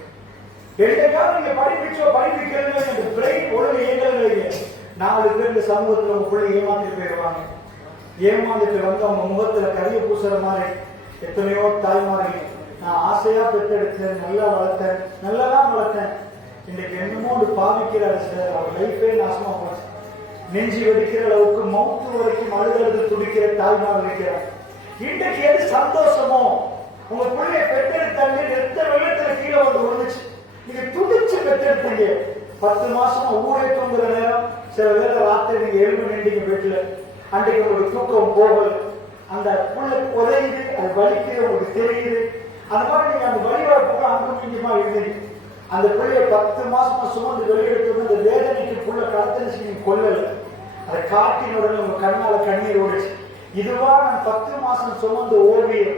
எதுக்காக நீங்க படிப்பிக்கிறது இந்த பிரெயின் ஒழுங்கு இயங்கல 4 பேர் இந்த சமூகத்துல உங்க பிள்ளை ஏமாத்திட்டு போயிடுவாங்க. ஏமாந்துட்டு வந்து அவங்க முகத்துல கரிய பூசுற மாதிரி எத்தனையோ தாய்மார்கள் நான் ஆசையா பெற்றெடுத்தேன், நல்லா வளர்த்தேன், நல்லதான் வளர்த்தேன், இன்னைக்கு என்னமோ பாதிக்கிறாரு சார், அவர் லைஃபே நாசமா போச்சு. நெஞ்சு வெடிக்கிற அளவுக்கு மவுத்து வரைக்கும் அழுது துடிக்கிற தாய்மார் இருக்கிறார். இன்றைக்கு எது சந்தோஷமோ உங்க பிள்ளைய பெற்றெடுத்தாங்க, எந்த வெள்ளத்துல கீழே வந்து விழுந்துச்சு, நீங்க துடிச்சு பெற்றெடுத்தீங்க. 10 மாசமா ஊரே தூங்குற நேரம் சில வேலை ராத்திரி நீங்க எழுந்து நின்றீங்க வீட்டுல. அன்றைக்கு உங்களுக்கு தூக்கம் போகல, அந்த புள்ள உதையுது, அது வலிக்குது, உங்களுக்கு தெரியுது. அந்த மாதிரி நீங்க அந்த வழிவரப்புக்கு அங்கும் இங்குமா எழுதுங்க. அந்த பிள்ளைய 10 மாசமா சுமந்து வெளியெடுத்து அந்த வேதனைக்கு புள்ள கடத்தலிச்சு நீங்க கொள்ளல. அதை காட்டின உடனே உங்க கண்ணால கண்ணீர் ஓடிச்சு. இதுவா நான் 10 மாசம் சுமந்து ஓவியம்.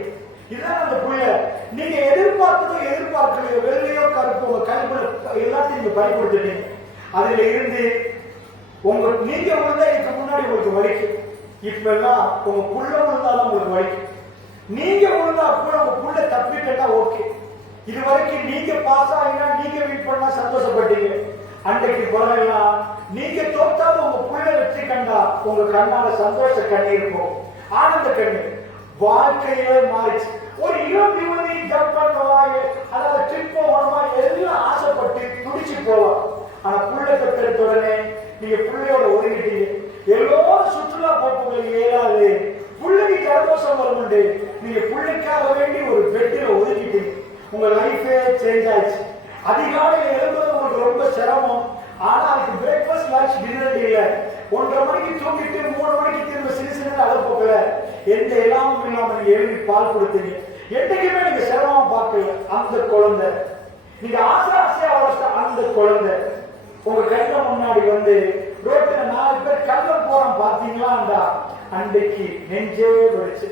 இதுதான் அந்த பிள்ளை. நீங்க எதிர்பார்த்ததோ எதிர்பார்க்கலையோ, வெள்ளையோ கருப்போ உங்க கைக்குள்ள எல்லாத்தையும் நீங்க பயன்படுத்திட்டீங்க. அதுல இருந்து நீங்க விழுந்தா இதுக்கு முன்னாடி உங்களுக்கு வலிக்கும். இப்ப எல்லாம் உங்க புள்ள விழுந்தாலும் உங்களுக்கு வலிக்கும். நீங்க விழுந்தா கூட உங்க புள்ள தப்பிட்டா ஓகே. இது வரைக்கும் நீங்க பாஸ் ஆகினா நீங்க வீட் பண்ணா சந்தோஷப்பட்டீங்க. அன்றைக்கு பிறகுலாம் நீங்க தோத்தாலும் உங்க புள்ள வெற்றி கண்டா உங்க கண்ணால சந்தோஷ கண்ணீர் போகும், ஆனந்த கண்ணீர். வாழ்க்கையிலே மாறிச்சு. ஒரு இளம் யுவதி ஜம்ப் பண்ணுவா, அதாவது ட்ரிப் போகணுமா, எல்லாம் ஆசைப்பட்டு துடிச்சு போவான். ஆனா புள்ள பெற்றெடுத்த உடனே நீங்க புள்ளையோட ஒதுங்கிட்டீங்க. எல்லோரும் சுற்றுலா போக்குகள் ஏறாது, புள்ளைக்கு சந்தோஷம் வருமுண்டு. நீங்க புள்ளைக்காக வேண்டி ஒரு பெட்டில ஒதுக்கிட்டீங்க. உங்க லைஃபே சேஞ்ச் ஆயிடுச்சு. அதிகாலையில் எழுதுறது உங்களுக்கு ரொம்ப சிரமம். ஆனா அதுக்கு பிரேக்ஃபாஸ்ட் லஞ்ச் டின்னர் இல்ல. 1:30 மணிக்கு தூங்கிட்டு 3 மணிக்கு திரும்ப சிறு அழப்போக்கல. எந்த எல்லாமும் இல்லாம நீங்க எழுதி பால் கொடுத்தீங்க. என்னைக்குமே நீங்க சிரமம் பார்க்கல. அந்த குழந்தை நீங்க ஆசையா வளர்த்த அந்த குழந்தை உங்க கையில முன்னாடி வந்து ரோட்ல 4 பேர் கல்ல போறோம் பாத்தீங்களா, அன்றைக்கு நெஞ்சே வலிச்சு.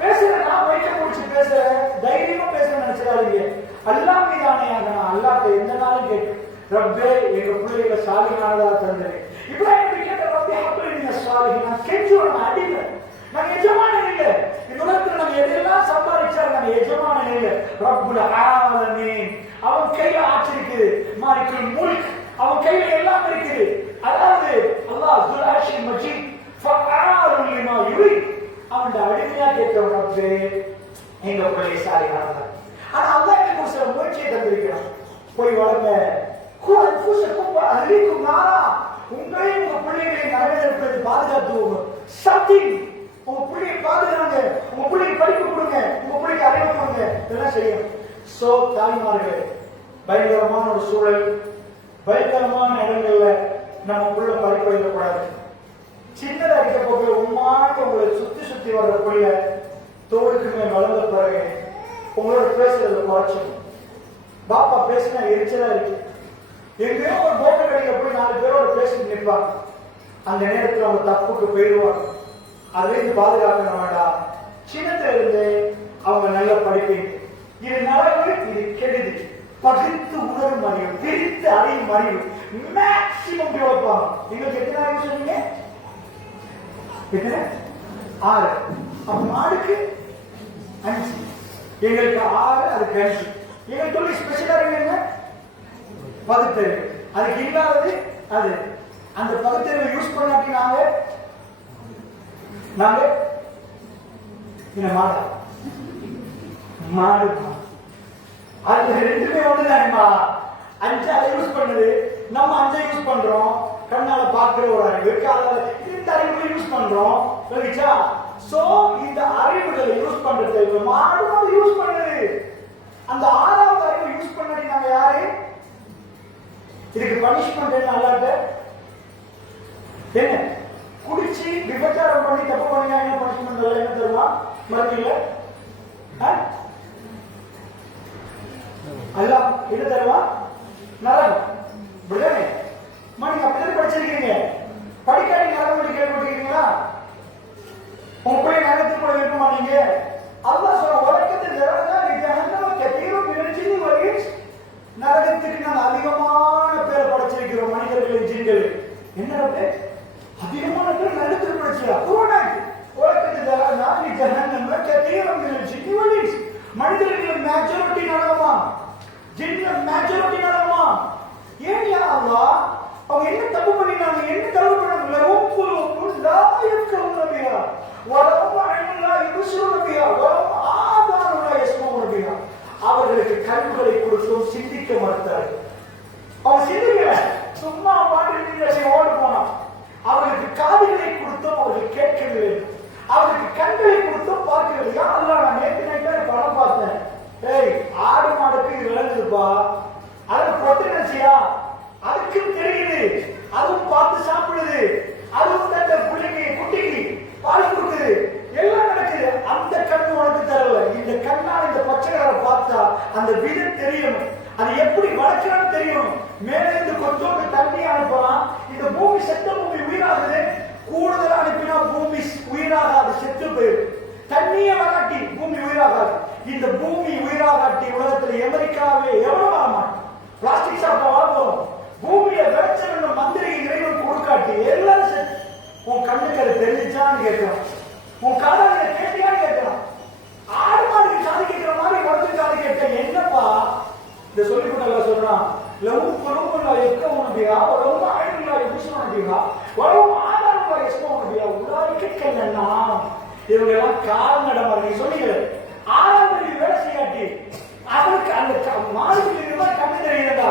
பேசுறேன், நான் வயிற்ற முடிச்சு பேசுறேன், தைரியமா பேசுறேன் நினைச்சிடாதீங்க. அல்லாஹ் மீதானையாக நான் அல்லாஹ்ட்ட எந்த நாளும் கேட்கிறேன், ரப்பே எங்க பிள்ளைகளை சாலிஹானதா தந்துரு. இப்ராஹிம் கேட்ட ரப்பே ஹப்லி சாலிஹின், நான் கெஞ்சுறேன், நான் அடிக்கிறேன். நாங்க எஜமானன் இல்ல, இந்த உலகத்துல நாங்க எதெல்லாம் சம்பாதிச்சாலும் நாங்க எஜமானன் இல்ல. ரப்புல் ஆலமீன், அவன் கையில ஆட்சி இருக்குது, மாலிகுல் முல்க், அவன் கையில எல்லாம் இருக்குது. அதாவது அல்லாஹ் துல் அர்ஷில் மஜீத் ஃபஅஆலுன் லிமா யுரீத், அவன் அடிமையா கேட்கிறவன் ரப்பே எங்க பிள்ளை சாலிஹானதா. ஆனா அல்லாஹ் எனக்கு ஒரு சில முயற்சியை தந்திருக்கிறான். போய் வளர்ந்த உங்களையும் உங்க பிள்ளைகளை நரகத்திலிருந்து பாதுகாத்துவோங்க. சத்தியம், உங்க பிள்ளையை பாதுகாங்க, உங்க பிள்ளைக்கு படிப்பு கொடுங்க, உங்க பிள்ளைக்கு அறிவு கொடுங்க, இதெல்லாம் செய்யணும். சோ தாய்மார்களே, பயங்கரமான ஒரு சூழல், பயங்கரமான இடங்கள்ல நம்ம பிள்ளை படிப்பு எழுதக்கூடாது. சின்னதா இருக்க போக உமாக்கு உங்களை சுத்தி சுத்தி வர்ற பிள்ளை தோளுக்கு மேல் வளர்ந்த பிறகு உங்களோட பேசுறத குறைச்சு. பாப்பா பேசினா எரிச்சலா இருக்கு, எங்கேயோ ஒரு போட்ட கடையில போய் 4 பேரோட பேசிட்டு நிற்பாங்க. அந்த நேரத்தில் அவங்க தப்புக்கு போயிடுவாங்க. அதுலேருந்து பாதுகாக்க வேண்டாம். சின்னத்துல இருந்து அவங்க நல்லா படிப்பீங்க. இது நலவு, இது கெடுதி. பகிர்ந்து உணரும் அறிவு, பிரித்து அறியும் அறிவு மேக்சிமம் டெவலப்பாங்க. எங்களுக்கு எத்தனை அறிவு சொன்னீங்க? எத்தனை? 6. அப்ப மாடுக்கு 5, எங்களுக்கு 6, அதுக்கு 5. எங்களுக்கு சொல்லி ஸ்பெஷலா என்ன? பகுத்தறிவு. அதுக்கு இல்லாதது அது. அந்த பகுத்தறிவை யூஸ் பண்ணாட்டி நாங்க என்ன மாடா மாடு. அது ரெண்டுமே ஒண்ணுதான்மா. 5 அதை யூஸ் பண்ணுது, நம்ம 5 யூஸ் பண்றோம். கண்ணால பாக்குற ஒரு அறிவு, காலால இந்த அறிவு யூஸ் பண்றோம். சரிச்சா? சோ இந்த அறிவுகளை யூஸ் பண்றது மாடு யூஸ் பண்ணுது. அந்த 6வது அறிவு யூஸ் பண்ணி நாங்க யாரு? இதுக்கு பனிஷ்மெண்ட் என்ன? அல்லாட்ட என்ன? குடிச்சு விபச்சாரம் பண்ணி தப்பு பண்ணீங்க, என்ன பனிஷ்மெண்ட்? என்ன தருவா? மறுக்கல அல்ல என்ன தருவா? நரகம். விடனே நீங்க அப்படிதான் படிச்சிருக்கீங்க. படிக்காடி நரகம் கேள்விப்பட்டிருக்கீங்களா? உங்க போய் நரகத்துக்கு கூட இருக்க மாட்டீங்க. அல்லாஹ் சொல்ற வழக்கத்தில் நரகத்துக்கு நாங்கள் அதிகமான பேரை படைச்சிருக்கிறோம். மனிதர்கள், ஜின்கள். என்ன அதிகமான பேர் நரகத்துக்கு படைச்சியா? மனிதர்கள் மேஜாரிட்டி நரகமா, ஜின்ல மேஜாரிட்டி நரகமா? ஏன் யா அல்லாஹ்? அவங்க என்ன தப்பு பண்ணினாங்க? என்ன தப்பு பண்ணாங்க? அவர்களுக்கு கல்விகளை கொடுத்தும் சிந்திக்க மறுத்தார்கள். அவன் சிந்திக்கல, சும்மா பாட்டு ஓடு போனான். அவர்களுக்கு காதுகளை கொடுத்தும் அவர்கள் கேட்கவில்லை. அவருக்கு கண்களை கொடுத்தும் பார்க்கவில்லை. யாரெல்லாம் நான் நேற்று நைட்டு படம் பார்த்தேன். ஏய், ஆடு மாடுக்கு இது விளங்குதுப்பா, அதுக்கு பொட்டு நினைச்சியா? அதுக்கும் தெரியுது, அதுவும் பார்த்து சாப்பிடுது, அதுவும் தந்த பிள்ளைக்கு குட்டிக்கு பால் கொடுக்குது, எல்லாம் நடக்குது. அந்த கண்ணு உனக்கு தரல. இந்த கண்ணால் இந்த பச்சைக்கார பார்த்தா அந்த விதம் தெரியும், அது எப்படி வளர்க்கணும்னு தெரியும். மேலே இருந்து கொஞ்சோண்டு தண்ணி அனுப்பலாம். இந்த பூமி செத்த பூமி உயிராகுது, கூடுதல் அனுப்பினா பூமி உயிராகாது, செத்து போயிடும். தண்ணியை வராட்டி பூமி உயிராகாது. இந்த பூமி உயிராகாட்டி உலகத்தில் அமெரிக்காவே எவ்வளவு ஆமாம் பிளாஸ்டிக் சாப்பிட வாழப்போம். பூமியில விளைச்சல் மந்திரி இறைவன் கொடுக்காட்டி எல்லாரும் செத்து. உன் கண்ணுக்கு அது தெரிஞ்சான்னு கேட்கலாம், உன் காதால கேட்டியான்னு கேட்கலாம். ஆடு மாடுக்கு காது கேட்கிற மாதிரி உடம்பு காது கேட்க என்னப்பா இந்த சொல்லிக்கூட சொல்றான். லவும் பொறுப்புல எக்க உனபியா, உலகம் ஆயுள்ல யூஸ் உனபியா, உலகம் ஆதாரமா எஸ்போ உனபியா, உடாரி கேட்கலன்னா இவங்க எல்லாம் கால்நடை நீ சொன்னீங்க. 6வது வேலை செய்யாட்டி அவருக்கு அந்த மாடுக்கு கண்ணு தெரியுதா?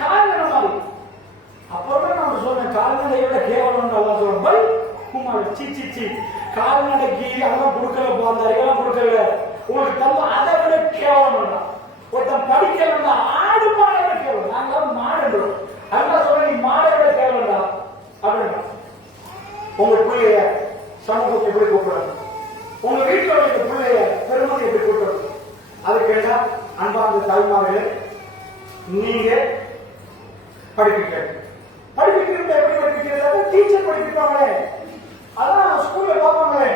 கால்நடை மாதிரி. அப்பதான் நம்ம சொன்னேன், கால்நடையோட கேவலம் சொல்றோம். பை குமார் சி கால்நடைக்கு அதெல்லாம் கொடுக்கல, அந்த அறிவெல்லாம் கொடுக்கல. உங்களுக்கு தம்ப அதை விட கேவலம். ஒருத்தன் படிக்கலன்னா ஆடு மாடை விட கேவலம். நாங்க மாடுன்றோம். அதெல்லாம் சொல்ல நீ மாடை விட கேவலம்டா அப்படின்னா. உங்க பிள்ளைய சமூகத்தை எப்படி கூப்பிடுறது? உங்க வீட்டில் உள்ள பிள்ளைய பெருமதி எப்படி கூப்பிடுறது? அதுக்கு என்ன அன்பார்ந்த தாய்மார்களே, நீங்க படிப்பிக்கிறது எப்படி படிப்பிக்கிறது? டீச்சர் படிப்பிப்பாங்களே, அதான் ஸ்கூல்ல பார்ப்பாங்களே.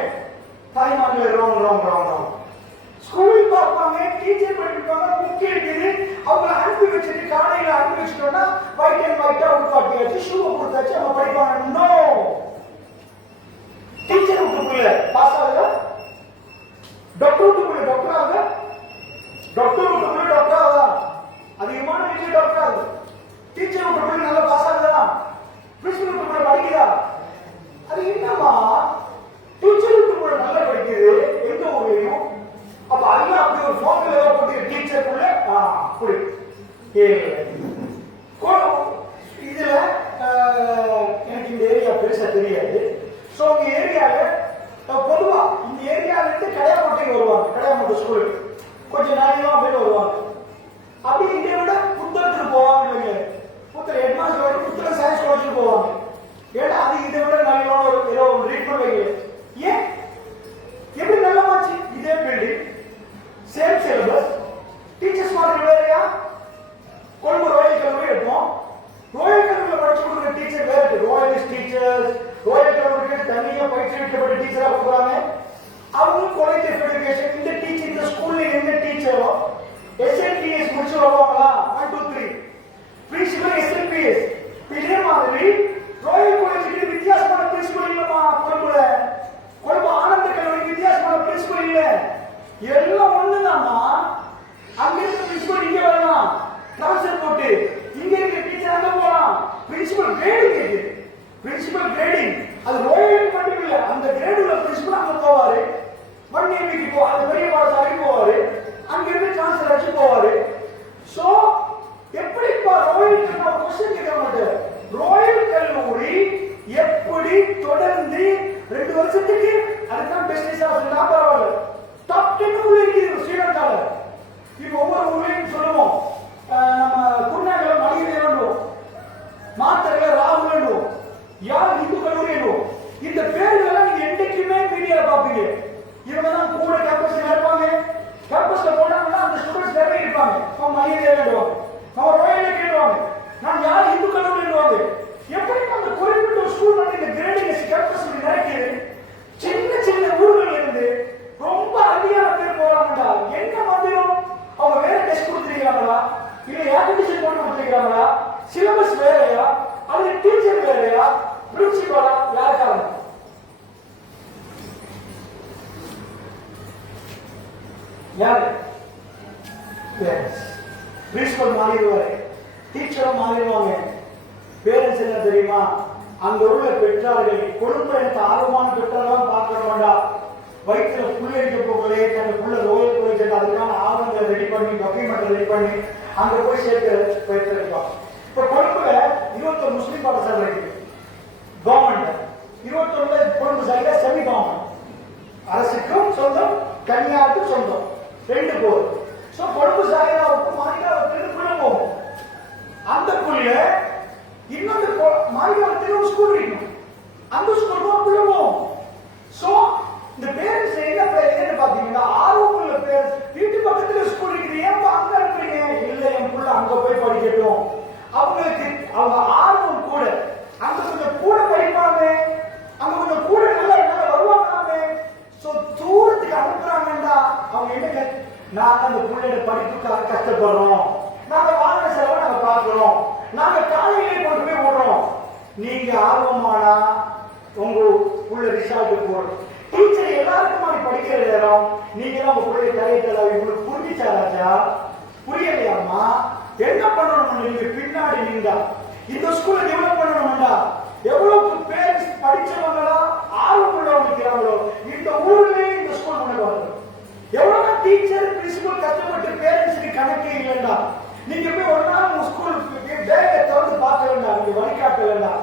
தாய்மார்களே wrong wrong wrong wrong. School பார்ப்பாங்க, டீச்சர் படிப்பாங்க, புக் இருக்குது, அவங்கள அனுப்பி வச்சுட்டு காலையில அனுப்பி வச்சுட்டோம்னா ஒயிட் அண்ட் ஒயிட்டா உட்காட்டியாச்சு, ஷூவை கொடுத்தாச்சு, அவங்க படிப்பாங்க. நோ, டீச்சர் விட்டுக்குள்ள பாஸ் ஆகுதா? டாக்டர் விட்டுக்குள்ள டாக்டர் ஆகுதா? டாக்டர் விட்டுக்குள்ள டாக்டர் ஆகுதா? அதிகமான வீட்டில் டாக்டர் ஆகுது. டீச்சர் விட்டுக்குள்ள நல்லா பாஸ் ஆகுதா? பிரின்சிபல் விட்டுக்குள்ள படிக்குதா? அது என்னமா டீச்சர் விட்டுக்குள்ள நல்லா படிக்குது எந்த ஊர்லயும்? அப்ப அல்ல அப்படி ஒரு ஃபார்முலா ஏதாவது போட்டு டீச்சருக்குள்ள அப்படி இதுல எனக்கு இந்த ஏரியா பெருசா தெரியாது. சோ உங்க ஏரியால பொதுவா இந்த ஏரியால இருந்து கடையாமட்டைக்கு வருவாங்க, கடையாமட்டை ஸ்கூலுக்கு கொஞ்சம் நாளையும் அப்படின்னு வருவாங்க. அப்படி இதை விட புத்தகத்துக்கு போவாங்க, புத்தகம் ஹெட்மாஸ்டர் புத்தகம் சயின்ஸ் காலேஜுக்கு போவாங்க. ஏன்னா அது இதை விட நல்ல ஏதோ ரீட் பண்ணுவீங்க. ஏன் எப்படி நல்லமாச்சு? இதே பில்டிங், சேம் சிலபஸ், டீச்சர்ஸ் மாதிரி வேறையா? கொழும்பு ரோயல் கல்லூரி எடுப்போம், ரோயல் கல்லூரியில் படிச்சு கொடுக்குற டீச்சர் வேற இருக்கு. ரோயலிஸ்ட் டீச்சர்ஸ், ரோயல் கல்லூரிக்கு தனியாக பயிற்சியளிக்கப்பட்ட டீச்சரா கொடுக்குறாங்க. அவங்க குவாலிட்டி ஆஃப் எஜுகேஷன். இந்த டீச்சர் இந்த ஸ்கூல்ல என்ன டீச்சரோ எஸ்எல்பிஎஸ் முடிச்சு வருவாங்களா? 1 2 3 பிரின்சிபல் எஸ்எல்பிஎஸ். இதே மாதிரி ரோயல் காலேஜுக்கு வித்தியாசமான பிரின்சிபல் இல்லமா? கொழும்புல கொழும்பு ஆனந்த கல்லூரிக்கு வித்தியாசமான பிரின்சிபல் இல்ல, எல்லாம் ஒண்ணுதாமா. அங்க இருக்க பிரின்சிபல் இங்க வரலாம், ட்ரான்ஸ்ஃபர் போட்டு இங்க இருக்க டீச்சர் அங்க போலாம். பிரின்சிபல் கிரேடிங் இருக்கு, பிரின்சிபல் கிரேடிங். அது ரோயல் மட்டும் இல்ல, அந்த கிரேட் உள்ள பிரின்சிபல் அங்க போவாரு, மண்ணியமிக்கு போ அந்த பெரிய பாடசாலைக்கு போவாரு, அங்க இருந்து ட்ரான்ஸ்ஃபர் அடிச்சு போவாரு. சோ எப்படிப்பா ரோயல் கல்லூரி கொஸ்டின் கேட்க மாட்டேன். ரோயல் கல்லூரி எப்படி தொடர்ந்து 2 வருஷத்துக்கு அதுதான் பிசினஸ் ஆகுதுன்னா பரவாயில்ல, டாப் 10 உள்ள இருக்குது ஸ்ரீலங்கால. இப்போ ஒவ்வொரு ஊர்லயும் சொல்லுவோம், நம்ம குருநாகல மணியை வேண்டுவோம், மாத்தரையில ராகுல் வேண்டுவோம், யார் இந்து கல்லூரி வேண்டுவோம். இந்த பேர்களெல்லாம் நீங்க என்றைக்குமே மீடியால பாப்பீங்க. இவங்க தான் கூட கேம்பஸ்ல இருப்பாங்க, கேம்பஸ்ல போனாங்கன்னா அந்த ஸ்டூடெண்ட்ஸ் நிறைய இருப்பாங்க. அவன் மணியை வேண்டுவாங்க, அவன் ரோயல கேட்டுவாங்க, நான் யார் இந்து கல்லூரி வேண்டுவாங்க. எப்படி அந்த குறிப்பிட்ட ஸ்கூல் வந்து இந்த கிரேடிங் கேம்பஸ் நடக்குது? சின்ன சின்ன ஊர்கள் இருந்து ரொம்ப அதிகார பேர் போறாங்கடா. என்ன மந்திரம்? அவங்க வேற டெஸ்ட் கொடுத்துருக்காங்களா, இல்ல ஆக்டிவிட்டி போட்டு கொடுத்துருக்காங்களா, சிலபஸ் வேறையா, அது டீச்சர் வேறையா, பிரின்சிபலா, யார் காரணம்? யாரு? பிரின்சிபல் மாறிடுவாரு, டீச்சரும் மாறிடுவாங்க. பேரண்ட்ஸ் என்ன தெரியுமா? அங்க உள்ள பெற்றார்கள் கொழும்பு எனக்கு ஆர்வமான பெற்றார்கள் பார்க்க வேண்டாம். வயிற்றுல புள்ள இருக்க போகலே தன் புள்ள ரோயல் காலேஜ் அதுக்கான ஆவணங்களை ரெடி பண்ணி டாக்குமெண்ட் ரெடி பண்ணி அங்க போய் சேர்த்து போயிருப்பான். இப்ப கொழும்புல 21 முஸ்லிம் பாடசாலை இருக்கு கவர்மெண்ட், 21 கொழும்பு சைட செமி கவர்மெண்ட், அரசுக்கும் சொந்தம் கன்னியாவுக்கும் சொந்தம், 2 போர். சோ கொழும்பு சாயிராவுக்கும் மாநிலத்துக்கு புள்ள போகும். அந்த புள்ள இன்னொரு மாநிலத்தில் ஒரு ஸ்கூல் இருக்கும், அந்த ஸ்கூல் புள்ள போகும். சோ இந்த பேரண்ட்ஸ் என்ன பாத்தீங்கன்னா ஆர்வமுள்ள பேரண்ட்ஸ் வீட்டு பக்கத்துல ஸ்கூல் இருக்குது, ஏன் அங்க அனுப்புறீங்க? இல்ல என் புள்ள அங்க போய் படிக்கட்டும். அவங்களுக்கு அவங்க ஆர்வம் கூட, அங்க கொஞ்சம் கூட படிப்பாங்க, அங்க கொஞ்சம் கூட நல்லா வருவாங்க. சோ தூரத்துக்கு அனுப்புறாங்கன்னா அவங்க என்ன, நாங்க அந்த பிள்ளையோட படிப்புக்காக கஷ்டப்படுறோம், நாங்க வாங்கின செலவை நாங்க பாக்குறோம், நாங்க காலையிலே கொண்டு போய் விடுறோம். நீங்க ஆர்வமானா உங்க உள்ள ரிசால்ட் போறோம். டீச்சர் எல்லாருக்கும் மாதிரி படிக்கிற நேரம் நீங்க தான் உங்க பிள்ளை தலையத்தலை உங்களுக்கு புரிஞ்சிச்சா ராஜா? புரியலையாமா? என்ன பண்ணணும்? நீங்க பின்னாடி நின்றா இந்த ஸ்கூல்ல டெவலப் பண்ணணும்டா. எவ்வளவு பேரண்ட்ஸ் படிச்சவங்களா ஆர்வம் உள்ளவங்க இருக்கிறாங்களோ இந்த ஊர்லயே இந்த ஸ்கூல் பண்ணுவாங்க. எவ்வளவு டீச்சர் பிரின்சிபல் கஷ்டப்பட்டு பேரண்ட்ஸுக்கு கணக்கே இல்லைண்டா. நீங்க போய் ஒரு நாள் உங்க ஸ்கூல் பேக்கை திறந்து பார்க்க வேண்டாம், நீங்க வழிகாட்ட வேண்டாம்.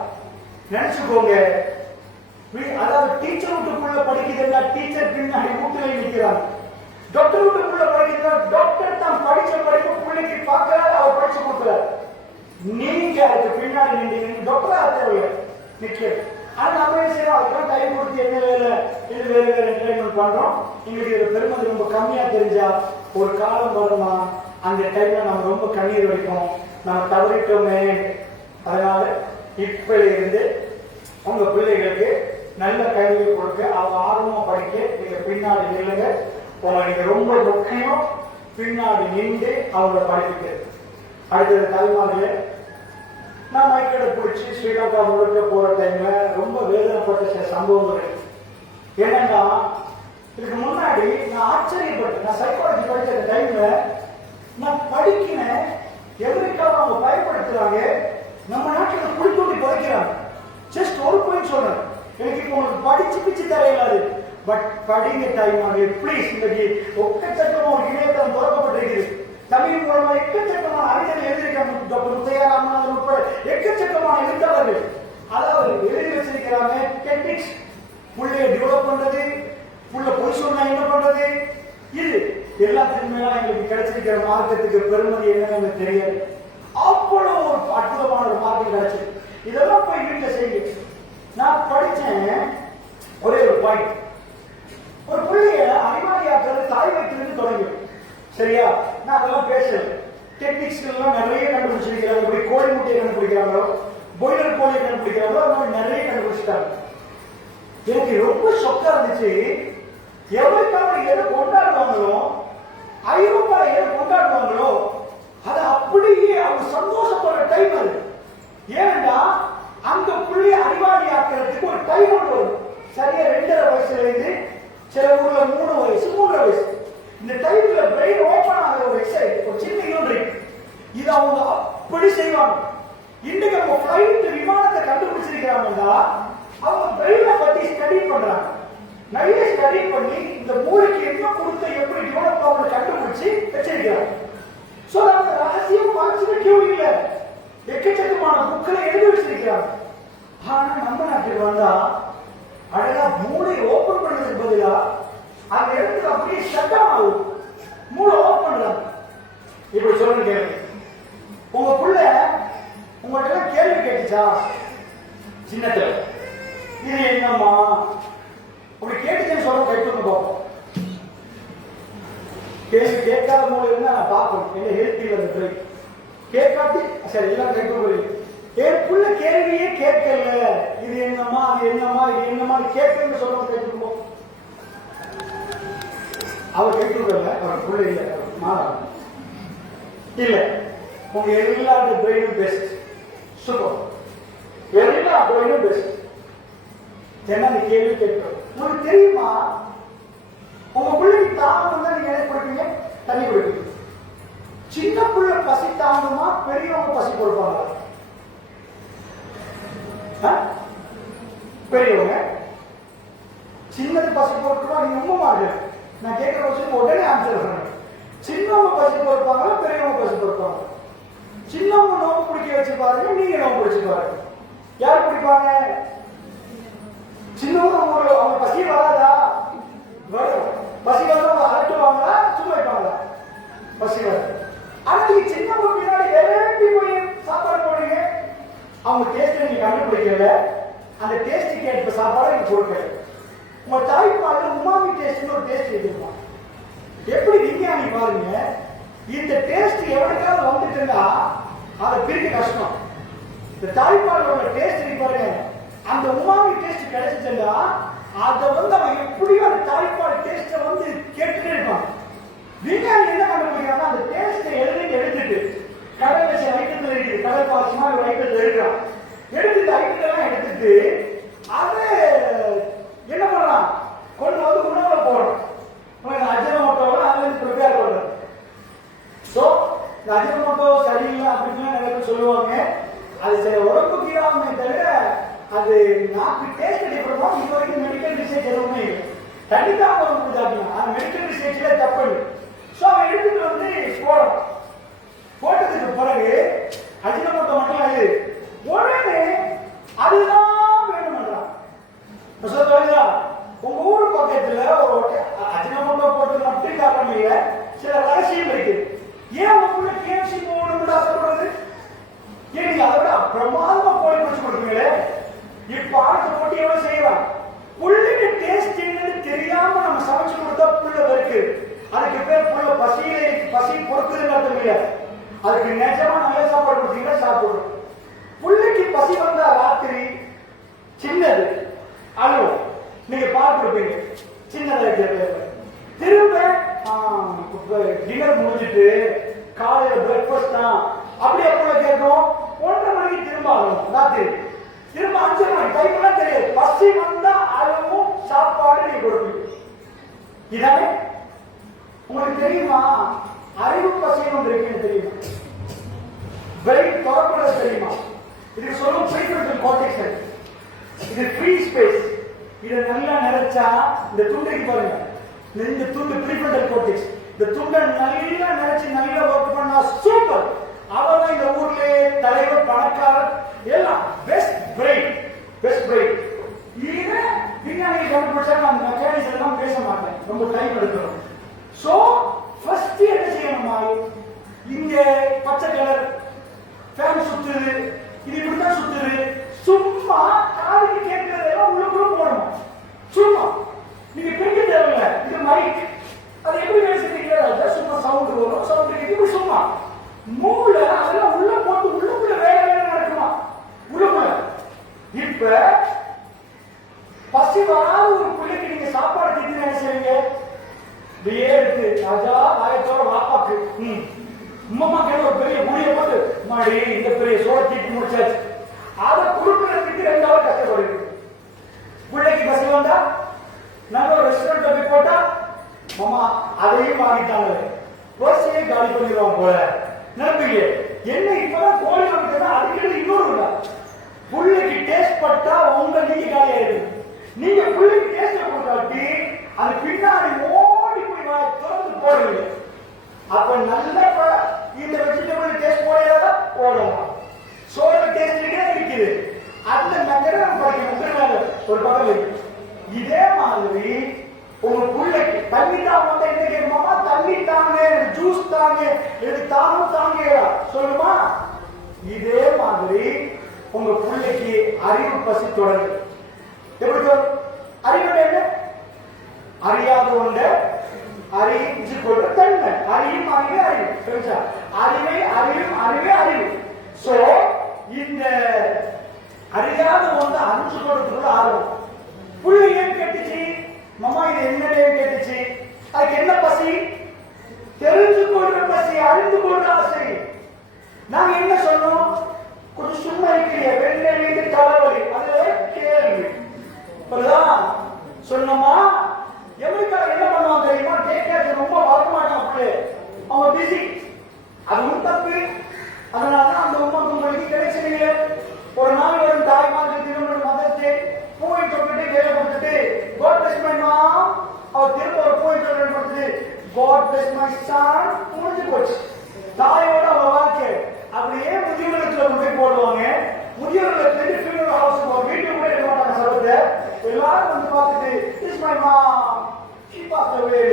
நினைச்சுக்கோங்க, அதாவது டீச்சர் வீட்டுக்குள்ள படிக்குதுன்னா டீச்சர் பின்னாடி வீட்டுல நிற்கிறாங்க. டாக்டர் வீட்டுக்குள்ள படிக்குதுன்னா டாக்டர் தான் படிச்ச படிப்பு பிள்ளைக்கு பார்க்கிறாரு, அவர் படிச்சு கொடுக்குறாரு. நீங்க அதுக்கு பின்னாடி நின்றீங்க, டாக்டரா தேவையில்லை நிக்கிறது. ஆனா நம்ம செய்யறோம், அதுக்கெல்லாம் டைம் கொடுத்து என்ன வேலை இது வேற வேற என்டர்டைன்மெண்ட் பண்றோம். எங்களுக்கு இது பெருமதி ரொம்ப கம்மியா தெரிஞ்சா ஒரு காலம் வருமா அந்த டைம்ல நம்ம ரொம்ப கண்ணீர் வடிப்போம், நம்ம தவறிட்டோமே. அதனால இப்ப இருந்து உங்க பிள்ளைகளுக்கு நல்ல கல்வியை கொடுக்க அவங்க ஆர்வமா படிக்க நீங்க பின்னாடி நில்லுங்க. உங்களுக்கு ரொம்ப முக்கியம் பின்னாடி நின்று அவங்கள படிக்கிறது. அடுத்தது தலைமாதில நான் மைக்கெடை பிடிச்சி ஸ்ரீலங்கா முழுக்க போற டைம்ல ரொம்ப வேதனைப்பட்ட சில சம்பவங்கள். ஏன்னா இதுக்கு முன்னாடி நான் ஆச்சரியப்பட்டேன். நான் சைக்காலஜி படிச்ச டைம்ல நான் படிக்கிறேன். எவருக்காக அவங்க பயன்படுத்துறாங்க, நம்ம நாட்டில் குடித்தூண்டி புதைக்கிறாங்க. ஜஸ்ட் ஒரு பாயிண்ட் சொல்றேன், எனக்கு இப்போ உங்களுக்கு படிச்சு பிச்சு தரையில்லாது, பட் படிங்க தாய்மார்களே ப்ளீஸ். இன்னைக்கு ஒக்கச்சக்கமா ஒரு இணையதளம் திறக்கப்பட்டிருக்குது. தமிழ் மூலமா எக்கச்சக்கமான அறிஞர்கள் எழுதியிருக்காங்க. டாக்டர் முத்தையா ராமநாதன் உட்பட எக்கச்சக்கமான எழுத்தாளர்கள் அதாவது எழுதி வச்சிருக்கிறாங்க. டெக்னிக்ஸ் புள்ளைய டெவலப் பண்றது, புள்ள பொய் சொன்னா என்ன பண்றது, இது எல்லாத்துக்கும் மேல எங்களுக்கு கிடைச்சிருக்கிற மார்க்கத்துக்கு பெருமதி என்னன்னு தெரியாது. அவ்வளவு ஒரு அற்புதமான ஒரு மார்க்கம் கிடைச்சது. இதெல்லாம் போய் வீட்டுல செய்யுங்க. நான் படிச்சேன் ஒரே ஒரு பாயிண்ட், ஒரு பிள்ளைய அறிவாளியாக்குறது தாய் வயிற்றிலிருந்து தொடங்கி. சரியா? நான் அதெல்லாம் பேசல. டெக்னிக்ஸ் எல்லாம் நிறைய கண்டுபிடிச்சிருக்கிறாங்க. இப்படி கோழி முட்டையை கண்டுபிடிக்கிறாங்களோ, பாய்லர் கோழியை கண்டுபிடிக்கிறாங்களோ, அந்த மாதிரி நிறைய கண்டுபிடிச்சிட்டாங்க. எனக்கு ரொம்ப ஷொக்கா இருந்துச்சு. எவருக்காக எதை கொண்டாடுவாங்களோ, ஐரோப்பால எதை கொண்டாடுவாங்களோ அதை அப்படியே அவங்க சந்தோஷப்படுற டைம் அது. ஏன்னா அந்த புள்ளிய அறிவாளி ஆக்கிறதுக்கு ஒரு டைம் ஒன்று வரும். சரியா 2.5 வயசுல இருந்து சில ஊர்ல 3 வயசு 3.5 வயசு இந்த டைம்ல பிரெயின் ஓபன் ஆகிற ஒரு எக்ஸைட், ஒரு சின்ன யூனிட். இது அவங்க அப்படி செய்வாங்க. இன்னைக்கு அவங்க பிளைட் விமானத்தை கண்டுபிடிச்சிருக்கிறாங்கன்னா அவங்க பிரெயினை பத்தி ஸ்டடி பண்றாங்க. நிறைய ஸ்டடி பண்ணி இந்த மூளைக்கு என்ன கொடுத்த எப்படி டெவலப் ஆகுது கண்டுபிடிச்சு வச்சிருக்கிறாங்க. சோ அந்த ரகசியம் மறைச்சிக்க இல்ல, எக்கச்சக்கமான புக்களை எழுதி வச்சிருக்கிறாங்க. ஆனா நம்ம நாட்டுக்கு வந்தா அழகா மூளை ஓபன் பண்றதுக்கு பதிலா அந்த இடத்துல அப்படியே ஷட் டவுன் ஆகுது. மூளை ஓபன் பண்றாங்க. இப்படி சொல்லுங்க கேள்வி, உங்க புள்ள உங்கள்கிட்ட கேள்வி கேட்டுச்சா சின்னத்துல, இது என்னம்மா அப்படி கேட்டுச்சேன்னு சொல்ல கைட்டு பார்ப்போம். கேள்வி கேட்காத மூலம் இருந்தா நான் பார்க்கணும் என்ன ஹெல்த்தியில் இருக்கு. கேட்காட்டி சரி எல்லாம் கைட்டு என் புள்ள கேள்வியே கேட்கல, இது என்னம்மா அது என்னம்மா இது என்னம்மா கேட்கணும்னு சொல்ல கைட்டு அவர் கைட்டு அவர் புள்ள இல்லை மாறா இல்ல. உங்க எல்லா பிரெயினும் பெஸ்ட், சூப்பர், எல்லா பிரெயினும் பெஸ்ட். என்ன அந்த கேள்வி கேட்கிறோம். உங்களுக்கு தெரியுமா உங்க பிள்ளைக்கு தாகம் தான் நீங்க எதை கொடுப்பீங்க? தண்ணி கொடுப்பீங்க. சின்ன பிள்ளை பசி தாங்குமா, பெரியவங்க பசி கொடுப்பாங்க? பெரியவங்க. சின்னது பசி கொடுக்குமா? நீங்க உண்மை மாறுங்க. நான் கேட்கிற விஷயம் உடனே ஆன்சர் பண்ணுங்க. சின்னவங்க பசி கொடுப்பாங்க, பெரியவங்க பசி கொடுப்பாங்க. சின்னவங்க நோம்பு பிடிக்க வச்சு பாருங்க, நீங்க நோம்பு பிடிச்சு பாருங்க. யார் பிடிப்பாங்க? சின்னவங்க அவங்க பசி வராதா? வரும். பசி வந்தவங்க அலட்டுவாங்களா, சும்மா வைப்பாங்களா? பசி வரும். ஆனா நீங்க சின்னவங்க பின்னாடி எப்படி போய் சாப்பாடு போடுறீங்க? அவங்க டேஸ்ட் நீங்க கண்டுபிடிக்கல, அந்த டேஸ்ட் கேட்ட சாப்பாடு நீங்க கொடுக்கல. உங்க தாய்ப்பாடு உமாமி டேஸ்ட்னு ஒரு டேஸ்ட் வச்சிருப்பாங்க. எப்படி விஞ்ஞானி பாருங்க, இந்த டேஸ்ட் எவனுக்காவது வந்துட்டுன்னா அதை பிரிக்க கஷ்டம். இந்த தாய்ப்பாலோட டேஸ்ட் நீ பாருங்க, அந்த உமாமி டேஸ்ட் கிடைச்சிச்சுன்னா அதை வந்து அவன் எப்படியும் அந்த தாய்ப்பால் டேஸ்ட வந்து கேட்டுட்டே இருப்பான். விஞ்ஞானி என்ன கண்டுபிடிக்கிறாங்க, அந்த டேஸ்ட்டை எடுத்துட்டு கடல் சில ஐட்டங்கள் இருக்குது, கடல் பாசமா ஒரு ஐட்டத்தில் எடுக்கிறான். எடுத்துட்டு ஐட்டெல்லாம் எடுத்துட்டு அதை என்ன பண்ணலாம், கொண்டு வந்து உணவுல போடுறோம். அஜினமோட்டோவை அதுல இருந்து ப்ரிப்பேர் பண்றது. சோ இந்த அஜினமோட்டோ சரியில்லை அப்படின்னு நிறைய பேர் சொல்லுவாங்க. அது சில உடம்புக்கு ஆகுமே தவிர அது நாக்கு டேஸ்ட் டிஃபரெண்ட். இது வரைக்கும் மெடிக்கல் ரிசர்ச் எதுவுமே இல்லை. கண்டிப்பா ஒரு முடிஞ்சாக்கலாம் மெடிக்கல் ரிசர்ச்ல தப்பு. சோ அவன் எடுத்துட்டு வந்து போடுறான். போட்டதுக்கு பிறகு அஜினமோட்டோ மட்டும் அது உடனே அதுதான் வேணும்ன்றான். சொல்லுவாங்க உங்க ஊரு பக்கத்துல ஒரு அஜினமோட்டோ போட்டு மட்டும் காரணம் இல்லை, சில ரகசியம் இருக்கு. ஏன் உங்க கேஎஃப்சி போகணும்னு ஆசைப்படுறது? ஏன் நீங்க அதை விட பிரமாதமா கோழி பிடிச்சு கொடுப்பீங்களே. இப்ப ஆட்டு போட்டு எவ்வளவு செய்யலாம். புள்ளிக்கு டேஸ்ட் என்னன்னு தெரியாம நம்ம சமைச்சு கொடுத்தா புள்ள இருக்கு. அதுக்கு பேர் புள்ள பசி பொறுக்குதுன்னு அர்த்தம் இல்லை. அதுக்கு நிஜமா நல்ல சாப்பாடு கொடுத்தீங்கன்னா சாப்பிடுறோம். புள்ளிக்கு பசி வந்தா ராத்திரி சின்னது அழுவும். இதானே? உங்களுக்கு தெரியுமா அறிவு பசின்னு ஒன்று இருக்குன்னு தெரியுமா? பிரெயின் திறக்கிறது தெரியுமா? இதுக்கு சொல்லும் ப்ரீஃப்ரண்டல் கார்டெக்ஸ். இது ஃப்ரீ ஸ்பேஸ். இதை நல்லா நிறைச்சா இந்த துண்டைக்கு பாருங்க, இந்த துண்டு ப்ரீஃப்ரண்டல் கார்டெக்ஸ். இந்த துண்டை நல்லா நிறைச்சு நல்லா ஒர்க் பண்ணா சூப்பர். அவன் இந்த ஊர்லயே தலைவர், பணக்காரர் எல்லாம் பெஸ்ட் பிரெயின், பெஸ்ட் பிரெயின். இது விஞ்ஞானிகள் கண்டுபிடிச்சாங்க. அந்த மெக்கானிக்ஸ் எல்லாம் பேச மாட்டேன், ரொம்ப டைம் எடுக்கணும். சோ ஃபர்ஸ்ட் என்ன செய்யணுமா, இங்க பச்சை கலர் ஃபேன் சுத்துது, இது இப்படிதான் சுத்துது. சும்மா காதுக்கு கேட்கறதெல்லாம் உள்ளுக்குள்ள போடணும். சும்மா நீங்க பிரிக்க தேவையில்லை. இது மைக், அது எப்படி பேசுறீங்க? சும்மா சவுண்ட் வரும், சவுண்ட் கேட்கும். சும்மா மூளை அதெல்லாம் உள்ள போட்டு உள்ளுக்குள்ள வேலை வேலை நடக்குமா உள்ளுக்குள்ள. இப்ப பசி வராத ஒரு பிள்ளைக்கு நீங்க சாப்பாடு திட்டு என்ன செய்வீங்க? இப்படியே இருக்கு ராஜா ஆயத்தோட வாப்பாக்கு உம்மா கேட்ட ஒரு பெரிய குடிய போட்டு மாடி இந்த பெரிய சோழ தீட்டு முடிச்சாச்சு. அதை குடுக்கிறதுக்கு 2 hour கஷ்டப்படுது. பிள்ளைக்கு பசி வந்தா நல்ல ஒரு ரெஸ்டாரண்ட் போய் போட்டா மாமா அதையும் வாங்கிட்டாங்க, ரோசையே காலி பண்ணிடுவாங்க போல நினைப்பீங்க. என்ன இப்பதான் கோழி வாங்கிட்டா அதுக்கு இன்னொரு பிள்ளைக்கு டேஸ்ட் பட்டா உங்க நீங்க காலி ஆயிடுது. நீங்க பிள்ளைக்கு டேஸ்ட் கொடுக்காட்டி அது பின்னாடி ஓடி போய் திறந்து போடுவீங்க. அப்ப நல்ல இந்த வெஜிடபிள் டேஸ்ட் போடையாதான் போடலாம். சோறு டேஸ்ட் இருக்குது. அந்த மெத்தட நம்ம படிக்கணும். ஒரு பக்கம் இதே மாதிரி உங்க பிள்ளைக்கு தண்ணி தான் வந்தா என்ன கேட்குமாமா? தண்ணி தாங்க, ஜூஸ் தாங்க, எது தானும் தாங்க சொல்லுமா? இதே மாதிரி உங்க பிள்ளைக்கு அறிவு பசி தொடங்கு. எப்படி அறிவு என்ன? அறியாத ஒன்று அறிஞ்சு கொண்டு தன்மை. அறியும் அறிவே அறிவு. அறிவை அறிவும் அறிவே அறிவு. சோ இந்த அறியாத ஒன்று அறிஞ்சு கொடுக்கிறது ஆர்வம். புள்ளை ஏன் கேட்டுச்சு? மாமா இது என்ன கேட்டுச்சு? அதுக்கு என்ன பசி? தெரிஞ்சு கொள்ற பசி, அறிந்து கொள்ற ஆசை. நாங்க என்ன சொன்னோம்? கொஞ்சம் சும்மா இருக்கிறீங்க, வெள்ளை வீட்டு தலைவலி, அது கேள்வி சொன்னோமா? எவருக்காக என்ன பண்ணுவாங்க தெரியுமா? கேட்க ரொம்ப வரமாட்டான், அவங்க பிஸி. அது ஒரு தப்பு. அதனாலதான் அந்த உமாக்கு உங்களுக்கு கிடைச்சிருங்க. ஒரு நாள் வரும் தாய்மார்கள் திருமணம் மதத்தை பூவை தொட்டு கையில கொடுத்துட்டு God bless my mom, அவர் திரும்ப ஒரு பூவை தொட்டு கொடுத்துட்டு God bless my son, முடிஞ்சு போச்சு. தாயோட அவ வாழ்க்கை அப்படியே முதியோர்களுக்கு போய் போடுவாங்க. முதியோர்களுக்கு ஃபியூனரல் ஹவுஸ் வீட்டுக்கு கூட இருக்க மாட்டாங்க. சர்வத்தை எல்லாரும் வந்து பார்த்துட்டு this my mom, she passed away,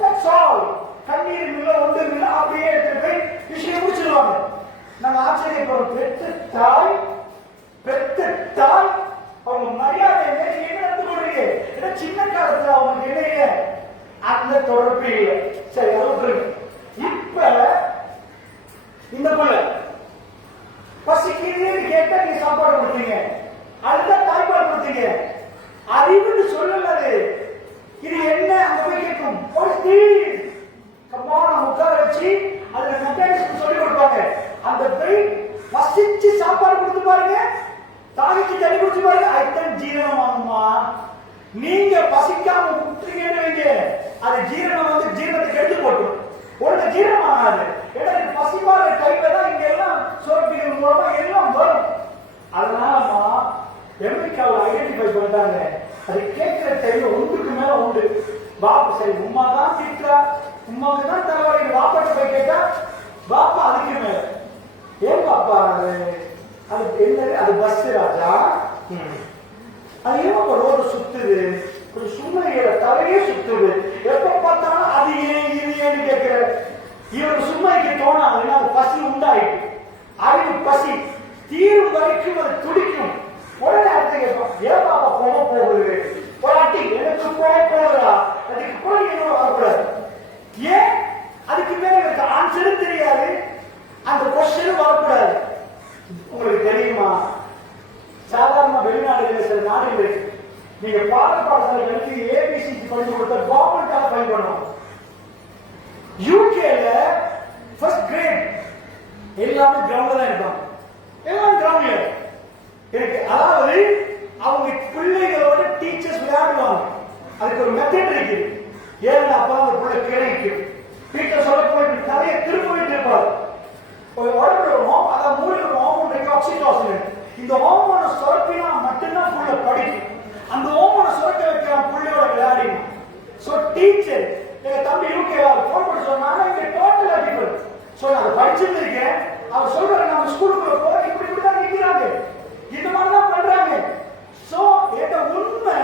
that's all. கண்ணீர் இல்ல ஒன்று இல்ல அப்படியே எடுத்து போய் விஷயம் முடிச்சிருவாங்க. நாங்க ஆச்சரியப்படுறோம். பெத்த தாய் அவங்க மரியாதை என்ன எடுத்து கொள்றீங்க? சின்ன காலத்துல அவங்களுக்கு என்ன இல்லை, அந்த தொடர்பு இல்லை. சரி, அது இப்ப இந்த பிள்ளை பசிக்கிறீன்னு கேட்டா நீங்க சாப்பாடு கொடுத்தீங்க, அடுத்த தாய்ப்பாடு கொடுத்தீங்க. அறிவுன்னு சொல்லல. இது என்ன? அங்க போய் கேட்கும் உட்கார வச்சு அதுல மெக்கானிசம் சொல்லி கொடுப்பாங்க. அந்த பெண் பசிச்சு சாப்பாடு கொடுத்து பாருங்க, தாகிச்சு தண்ணி குடிச்சு பாருங்க, அதுதான் ஜீரணம் ஆகுமா? நீங்க பசிக்காம விட்டுறீங்க, அது ஜீரணம் வந்து ஜீரணத்துக்கு எடுத்து போட்டும் உடனே ஜீரணம் ஆகாது. ஏன்னா பசிப்பாற டைம்ல தான் இங்க எல்லாம் சோர்பிகள் மூலமா எல்லாம் வரும். அதனாலமா அமெரிக்காவில் ஐடென்டிஃபை பண்ணிட்டாங்க. அது கேட்கிற டைம்ல ஒன்றுக்கு மேல உண்டு. பாப்பா சரி உமா தான் திட்டா, உமாவுக்கு தான் தலைவலி, பாப்பாட்ட போய் கேட்டா பாப்பா அதுக்கு மேல ஏன் பாப்பா அது என்னது? அது பஸ் ராஜா. அது ஏன் ரோடு சுத்துது, கொஞ்சம் சும்மா தலையே சுத்துது, எப்ப பார்த்தாலும் அது ஏன் இது ஏன்னு கேட்கிற. இவருக்கு சும்மாக்கு தோணாது, அது பசி உண்டாயிட்டு. அறிவு பசி தீரும் வரைக்கும் அது துடிக்கும். உடனே அடுத்த கேட்பான், ஏன் பாப்பா போக போகுது? ஒரு அட்டி எனக்கு போக போகுதா? அதுக்கு கூட என்னோட வரக்கூடாது. ஏன்? அதுக்கு மேல எனக்கு ஆன்சரும் தெரியாது, அந்த கொஸ்டினும் வரக்கூடாது. உங்களுக்கு தெரியுமா, சாதாரண வெளிநாடுகளில் சில நாடுகள் இருக்கு, நீங்க பாடசாலைகளுக்கு ஏபிசி படிச்சு கொடுத்த கவர்மெண்டால ஃபைன் பண்ணணும். யூகேல ஃபர்ஸ்ட் கிரேட் எல்லாமே கிரவுண்ட்ல தான் இருப்பாங்க, எல்லாம் கிரவுண்ட்ல இருக்கு. அதாவது அவங்க பிள்ளைகளோட டீச்சர்ஸ் விளையாடுவாங்க. அதுக்கு ஒரு மெத்தட் இருக்கு. ஏன்னா இந்த ஹோமோனை சுரப்பினா மட்டும்தான் புள்ள படிக்கும். அந்த ஹோமோனை சுரக்க வைக்கலாம் புள்ளையோட விளையாடினா. சோ டீச்சர் எங்க தம்பி யூகேவா போன் பண்ணி சொன்னாங்க, இங்க டோட்டலா டிஃபரண்ட். சோ நான் படிச்சுட்டு இருக்கேன், அவர் சொல்றாரு நம்ம ஸ்கூலுக்குள்ள போய் இப்படி தான் நிக்கிறாங்க, இந்த மாதிரி தான் பண்றாங்க. சோ ஏட்ட உண்மை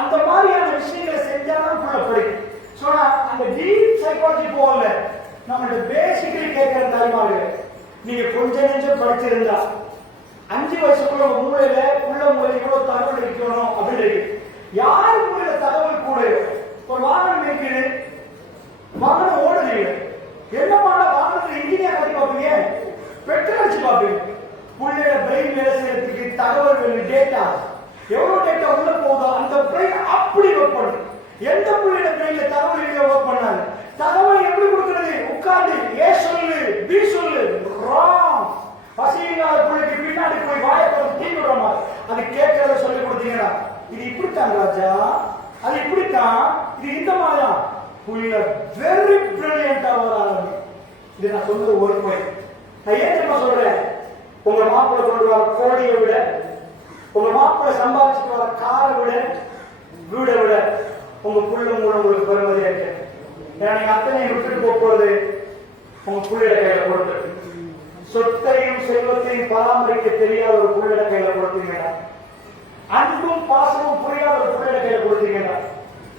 அந்த மாதிரியான விஷயங்களை செஞ்சாலும் புள்ள படிக்கும். சோ நான் அந்த டீப் சைக்காலஜி போகல, நம்மளோட பேசிக்கலி கேட்கிற தாய்மார்கள், நீங்க கொஞ்ச நெஞ்சம் படிச்சிருந்தா 5 வயசுக்குள்ள மூளையில உள்ள மூளை எவ்வளவு தகவல் இருக்கணும் அப்படின்னு இருக்கு. யாரு மூளையில தகவல் கூட ஒரு வாகனம் இருக்குது, வாகனம் ஓடுது, என்னமான வாகனத்துல இன்ஜினியர் கட்டி பார்ப்பீங்க, பெட்ரோல் அடிச்சு பார்ப்பீங்க. புள்ளையோட பிரெயின் வேலை செய்யறதுக்கு தகவல் வேணும், டேட்டா எவ்வளவு டேட்டா உள்ள போகுதோ அந்த பிரெயின் அப்படி ஒர்க் பண்ணுது. எந்த புள்ளையோட பிரெயின்ல தகவல் இல்ல ஒர்க் பண்ணாது. தகவல் எப்படி கொடுக்கிறது, உட்கார்ந்து ஏ சொல்லு பி சொல்லு, ராங். பசியில்லாத புள்ளைக்கு பின்னாடி போய் வாயை திறந்து தீ விடுற மாதிரி அது கேட்கறத சொல்லி கொடுத்தீங்கன்னா, இது இப்படித்தான் ராஜா, அது இப்படித்தான், இது இந்த மாதிரியா, புள்ள வெரி பிரில்லியண்டா வர ஆரம்பி. இது நான் சொன்னது ஒரு பாயிண்ட். நான் ஏன் தெரியுமா சொல்றேன், உங்க மாப்பிள்ளை கொண்டு வர கோடியை விட, உங்க மாப்பிள்ளை சம்பாதிச்சுட்டு வர காரை விட, வீடை விட உங்க புள்ள மூலம் உங்களுக்கு பெருமதியா இருக்கு. ஏன்னா நீங்க அத்தனை விட்டுட்டு போறது உங்க புள்ளையோட கையில கொடுத்து, சொத்தையும் செல்வத்தையும் பராமரிக்க தெரியாத ஒரு புள்ளையோட கையில கொடுத்தீங்கன்னா, அன்பும் பாசமும் புரியாத ஒரு புள்ளையோட கையில கொடுத்தீங்கன்னா,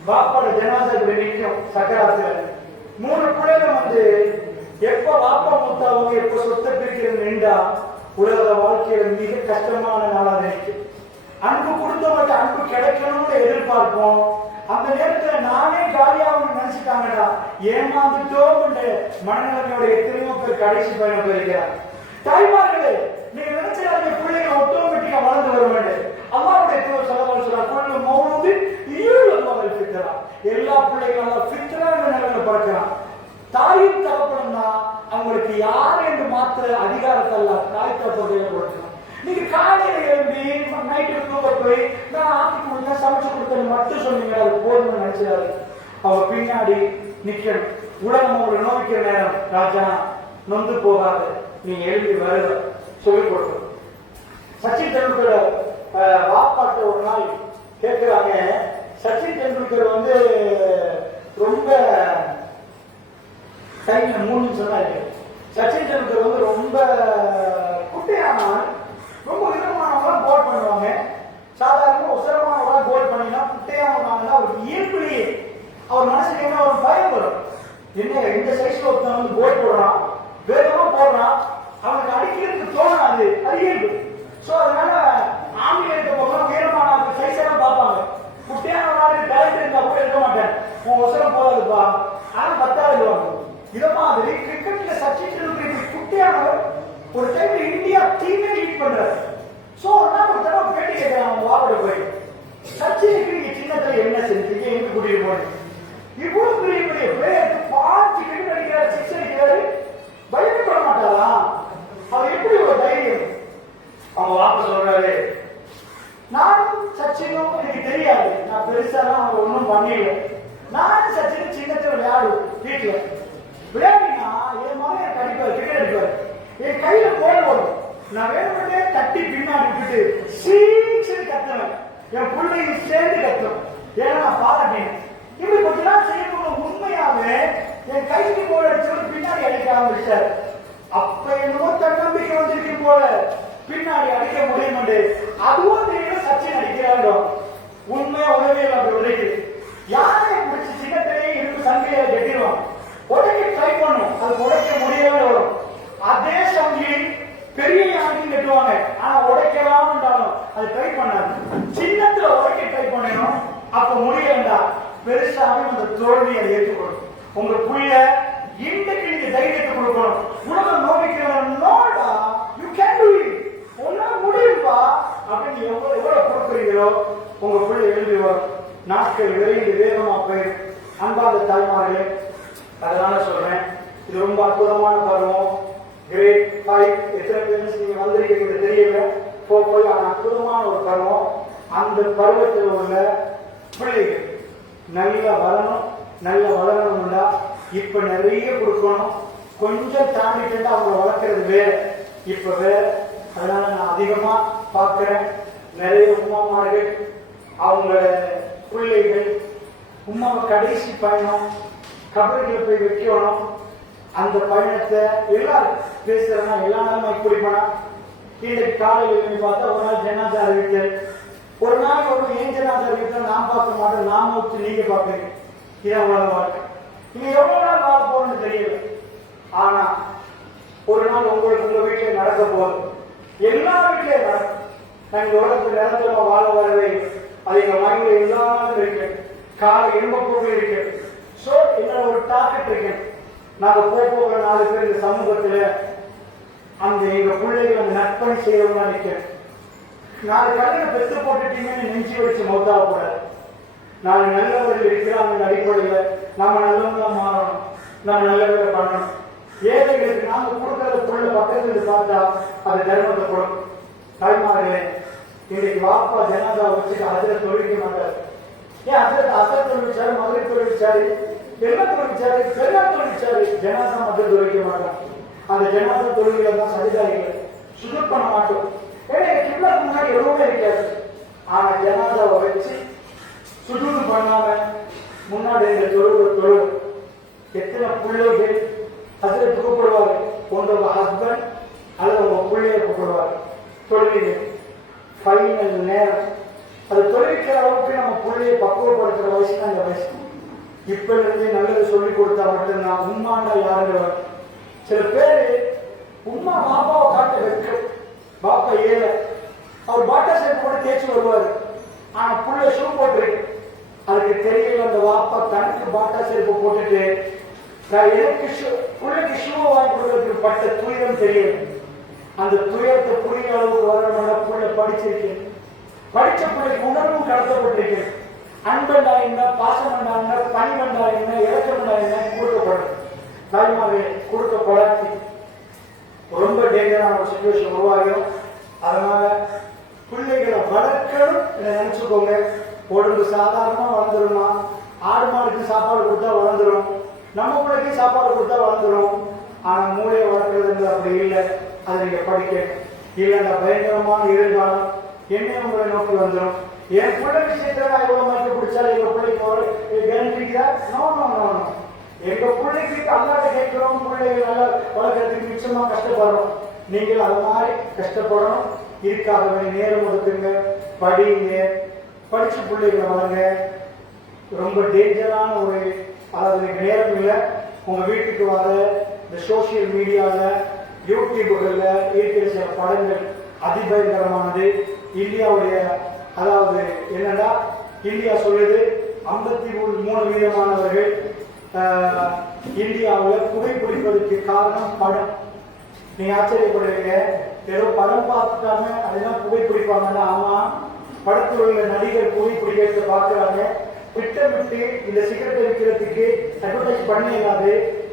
வாப்பாட ஜனாசாக்கு நிற்கும் சக்கராத்துல 3 பிள்ளைகள் வந்து எப்ப வாப்பா மூத்தாவங்க எப்ப சொத்தை பிரிக்கிறது நின்றா உலக வாழ்க்கையில மிக கஷ்டமான நாளா நினைக்கும். அன்பு கொடுத்தவங்களுக்கு அன்பு கிடைக்கணும்னு எதிர்பார்ப்போம். அந்த நேரத்துல நானே காலியாகும் நினைச்சுட்டாங்கடா, ஏமாந்துட்டோம் மனநிலையோட எத்தனையோ பேர் கடைசி பயணம் போயிருக்கிறாங்க. தாய்மார்களே, நீங்க நினைச்சாங்க பிள்ளைகள் ஆட்டோமேட்டிக்கா வளர்ந்து வர வேண்டும். அல்லாஹ்வுடைய தூதர் ஸல்லல்லாஹு அலைஹி வஸல்லம் குல்லு மௌலூதி யூலது ஃபித்ரா, எல்லா பிள்ளைகளும் ஃபித்ரா என்ற நிலையில பிறக்கிறான். தாயும் தகப்பனும் தான் அவங்களுக்கு யார் என்று மாத்திர அதிகாரத்தை அல்ல தாய் தகப்பன் கொடுக்கணும். நீங்க காலையில எழும்பி நைட்டு தூங்க போய் நான் ஆக்கி கொடுத்தேன் சமைச்சு கொடுத்தேன் மட்டும் சொன்னீங்க, அது போதும்னு நினைச்சாரு. அவ பின்னாடி நிக்கணும். உலகம் அவங்களை நோக்கிற நேரம், ராஜா நொந்து போகாது, நீங்க எழுதி வருத சொல்லிக் கொடுக்கணும். சச்சின் டெண்டுல்கர் வாப்பாட்ட ஒரு நாள் கேட்கிறாங்க, சச்சின் டெண்டுல்கர் வந்து ரொம்ப டைம்ல 3 நிமிஷம் தான் இருக்கு. சச்சின் டெண்டுல்கர் வந்து ரொம்ப குட்டையான, ரொம்ப விதமானவங்க கோல் பண்ணுவாங்க. சாதாரண உசரமானவங்க கோல் பண்ணினா குட்டையானவங்க அவருக்கு இயல்புலேயே அவர் மனசுக்கு என்ன ஒரு பயம் வரும். என்ன இந்த சைஸ்ல ஒருத்தன் வந்து கோல் போடுறான், வேகமா போடுறான், அவனுக்கு அடிக்கிறதுக்கு தோணாது, அது இயல்பு. சோ அதனால ஆங்கிலேயத்தை பக்கம் உயரமான சைஸ் எல்லாம் பார்ப்பாங்க. குட்டையானவங்க டேலண்ட் இருந்தா கூட இருக்க மாட்டேன், உன் உசரம் போதாதுப்பா, ஆனா 10,000 வாங்க. இத மாதிரி கிரிக்கெட்ல சச்சின் டெண்டுல்கர் குட்டையானவர் ஒரு டைம் இந்தியா டீமே லீட் பண்றாரு. சோ நான் ஒரு தடவை பேட்டி கேட்கிறேன் அவங்க வாப்பட போய், சச்சினுக்கு நீங்க சின்னத்துல என்ன செஞ்சீங்க, எங்க கூட்டிட்டு போனீங்க, இவ்வளவு பெரிய பெரிய பிளேயருக்கு 5 விக்கெட் அடிக்கிறாரு, 6 அடிக்கிறாரு, பயப்பட மாட்டாரா, அவர் எப்படி ஒரு தைரியம்? அவங்க வாப்ப சொல்றாரு, நானும் சச்சினும் எனக்கு தெரியாது, நான் பெருசாலாம் அவங்க ஒன்றும் பண்ணல, நானும் சச்சினும் சின்னத்துல விளையாடுவோம் வீட்டுல. விளையாடினா என் மகன் எனக்கு அடிப்பார், கிரிக்கெட் அடிப்பார், என் கையில கோல் வரும், நான் வேணும்னே தட்டி பின்னாடி விட்டுட்டு சீக்ஸ் கத்துவேன், என் பிள்ளைங்க சேர்ந்து கத்துவேன், ஏன்னா நான் பாராட்டேன். இப்படி கொஞ்ச நாள் செய்யணும். உண்மையாவே என் கைக்கு கோல் அடிச்சவங்க பின்னாடி அடிக்க ஆரம்பிச்சார். அப்ப என்னமோ தன்னம்பிக்கை வந்திருக்கு போல, பின்னாடி அடிக்க முடியும். அதுவும் தெரியல சச்சின் அடிக்கிறாங்க. உண்மையா உணவியல் அப்படி உடைக்குது. யாரை பிடிச்சி சின்னத்திலேயே இருக்கு சங்கையில கட்டிடுவான், உடைக்க ட்ரை பண்ணும், அது உடைக்க முடியவே வரும். அதே சங்கிலி பெரிய யானையும் கட்டுவாங்க, ஆனா உடைக்கலாம் அது ட்ரை பண்ணாது. சின்னத்துல உடைக்க ட்ரை பண்ணணும், அப்ப முடியலண்டா பெருசாவே அந்த தோல்வியை ஏற்றுக்கணும். உங்க புள்ள இன்றைக்கு நீங்க தைரியத்தை கொடுக்கணும். உலகம் நோக்கிக்கிறவன் நோடா, யூ கேன் டு இட், உன்னால முடியும்பா அப்படின்னு எவ்வளவு கொடுக்குறீங்களோ உங்க புள்ள எழுதி வரும். நாட்கள் விரைந்து வேகமா போயிடும். அன்பார்ந்த தாய்மார்களே, அதனால சொல்றேன், இது ரொம்ப அற்புதமான பருவம். கிரேட் 5 எத்தனை பேர் நீங்க வந்திருக்கீங்க தெரியல, போய் அற்புதமான ஒரு பருவம். அந்த பருவத்தில் உள்ள பிள்ளைகள் நல்ல வளரணும்டா இப்ப நிறைய கொடுக்கணும். கொஞ்சம் தாண்டிட்டு அவங்க வளர்க்கறது வேற, இப்ப வேற. அதனால நான் அதிகமா பார்க்கிறேன். நிறைய உமாமார்கள் அவங்க பிள்ளைகள் உமாவை கடைசி பயணம் கபரில் போய் வைக்கணும். அந்த பயணத்தை எல்லாரும் பேசுறேன்னா எல்லா நாளும் இப்படி போனா இன்னைக்கு காலையில் பார்த்தா ஒரு நாள் ஜனாதா அறிவித்தல், ஒரு நாள் ஒரு ஏன் ஜனாதா அறிவித்தல் நான் பார்க்க மாட்டேன், நான் வச்சு நீங்க பார்க்குறீங்க. இதான் உலக வாழ்க்கை. நீங்க எவ்வளவு நாள் வாழ போகணும்னு தெரியல. ஆனா ஒரு நாள் உங்களுக்கு உங்க வீட்டில் நடக்க போகுது. எல்லா வீட்லயும் நடக்கும். நான் இந்த உலகத்தில் நிரந்தரமா வாழ வரவே அது எங்க மைண்ட்ல எல்லாரும் இருக்கு. காலை எலும்பப்போக இருக்கு. சோ என்னோட ஒரு டார்கெட் இருக்கு. நாங்க போக 4 பேர் இந்த சமூகத்துல அந்த எங்க பிள்ளைகள் அந்த நற்பணி செய்யறவங்க நிற்கிறேன். 4 கல்யாணம் பெற்று போட்டுட்டீங்கன்னு நெஞ்சு வச்சு மௌத்தாக கூடாது. 4 நல்லவர்கள் இருக்கிறாங்க. அந்த அடிப்படையில் நம்ம நல்லவங்களா மாறணும், நம்ம நல்லவர்களை பண்ணணும். ஏழைகளுக்கு நாங்க கொடுக்கறத பொருளை பக்கத்துல பார்த்தா அது தர்மத்தை கொடுக்கும். தாய்மார்களே, இன்னைக்கு வாப்பா ஜனாதா வச்சுட்டு அதில் தொழிலிக்க மாட்டாரு. ஏன் அசர் தொழிற்சாரு, மதுரை தொழிற்சாரு, என்ன தொழிற்சாரு, பெரியார் தொழிற்சாரு, ஜனாதா மட்டும் தொழிலிக்க மாட்டாங்க. அந்த ஜனாதா தொழில்களை தான் சரிதாரிகள் சுத்தம் பண்ண மாட்டோம். ஏன்னா கிப்லாக்கு முன்னாடி எதுவுமே இருக்காது. ஆனா ஜனாதாவை வச்சு சுத்தம் பண்ணாம முன்னாடி இந்த தொழில் எத்தனை பிள்ளைகள் அதில் கூப்பிடுவாரு. உங்களோட ஹஸ்பண்ட் அல்லது உங்க பிள்ளைய கூப்பிடுவாரு. தொழில் ஃபைனல் நேரம் அது தொழிலுக்கிற அளவுக்கு நம்ம பிள்ளையை பக்குவப்படுத்துற வயசு தான் இந்த வயசு. இப்ப இருந்து நல்லது சொல்லி கொடுத்தா மட்டும்தான் உண்மாண்டா யாருங்கிறவர். சில பேரு உண்மா பாப்பாவை காட்ட வைக்க, பாப்பா ஏழை, அவர் பாட்டா சேர்ப்பு கூட தேய்ச்சி வருவாரு. ஆனா புள்ள ஷூ போட்டுருக்கு. அதுக்கு தெரியல அந்த பாப்பா தனக்கு பாட்டா சேர்ப்பு போட்டுட்டு எனக்கு பிள்ளைக்கு ஷூ வாங்கி கொடுக்கறதுக்கு பட்ட துயரம் தெரியல. அந்த துயரத்தை புரிய அளவுக்கு வரணும்னா புள்ள படிச்சிருக்கேன். படிச்ச பிள்ளைக்கு உணர்வும் கடத்தப்பட்டிருக்கேன். அன்பண்டா என்ன, பாசமண்டா என்ன, பணிவண்டா என்ன, இலக்கணண்டா என்ன கொடுக்கப்படும். தாய்மாவே கொடுக்கப்படாது. ரொம்ப டேஞ்சரான ஒரு சிச்சுவேஷன் உருவாகும். அதனால பிள்ளைகளை வளர்க்கணும் நினைச்சுக்கோங்க. உடம்பு சாதாரணமா வளர்ந்துருமா, ஆடு மாடுக்கு சாப்பாடு கொடுத்தா வளர்ந்துரும், நம்ம பிள்ளைக்கு சாப்பாடு கொடுத்தா வளர்ந்துரும். ஆனா மூளையை வளர்க்கறது அப்படி இல்லை. அதை நீங்க படிக்க இல்லை. அந்த பயங்கரமான எதிர்காலம் என்ன உங்களை நோக்கி வந்துடும். என் பிள்ளை விஷயத்துல நான் எவ்வளவு மதிப்பு பிடிச்சாலும் எங்க பிள்ளைக்கு கேரண்டிக்கிறா? No no no no. எங்க பிள்ளைக்கு அல்லாட்ட கேட்கிறோம். பிள்ளைகள் நல்லா வளர்க்கறதுக்கு நிச்சயமா கஷ்டப்படுறோம். நீங்கள் அது மாதிரி கஷ்டப்படணும். இருக்காகவே நேரம் ஒதுக்குங்க, படிங்க, படிச்சு பிள்ளைகளை வளருங்க. ரொம்ப டேஞ்சரான ஒரு அதாவது நேரம் இல்லை. உங்க வீட்டுக்கு வர இந்த சோசியல் மீடியால யூடியூபுகள்ல இருக்கிற சில படங்கள் அதிபயங்கரமானது. இந்தியாவுடைய அதாவது என்னன்னா இந்தியா சொல்லுது 53% இந்தியாவில் புகைப்பிடிப்பதற்கு காரணம் படம். நீங்க ஆச்சரியப்படுவீங்க. ஏதோ படம் பார்த்துட்டாம அதெல்லாம் புகைப்பிடிப்பாங்கன்னா, ஆமா படத்தில் உள்ள நடிகர் புகைப்பிடிக்கிறத பார்க்கிறாங்க. திட்டமிட்டு இந்த சிகரெட் இருக்கிறதுக்கு அட்வர்டைஸ் பண்ணிடாது.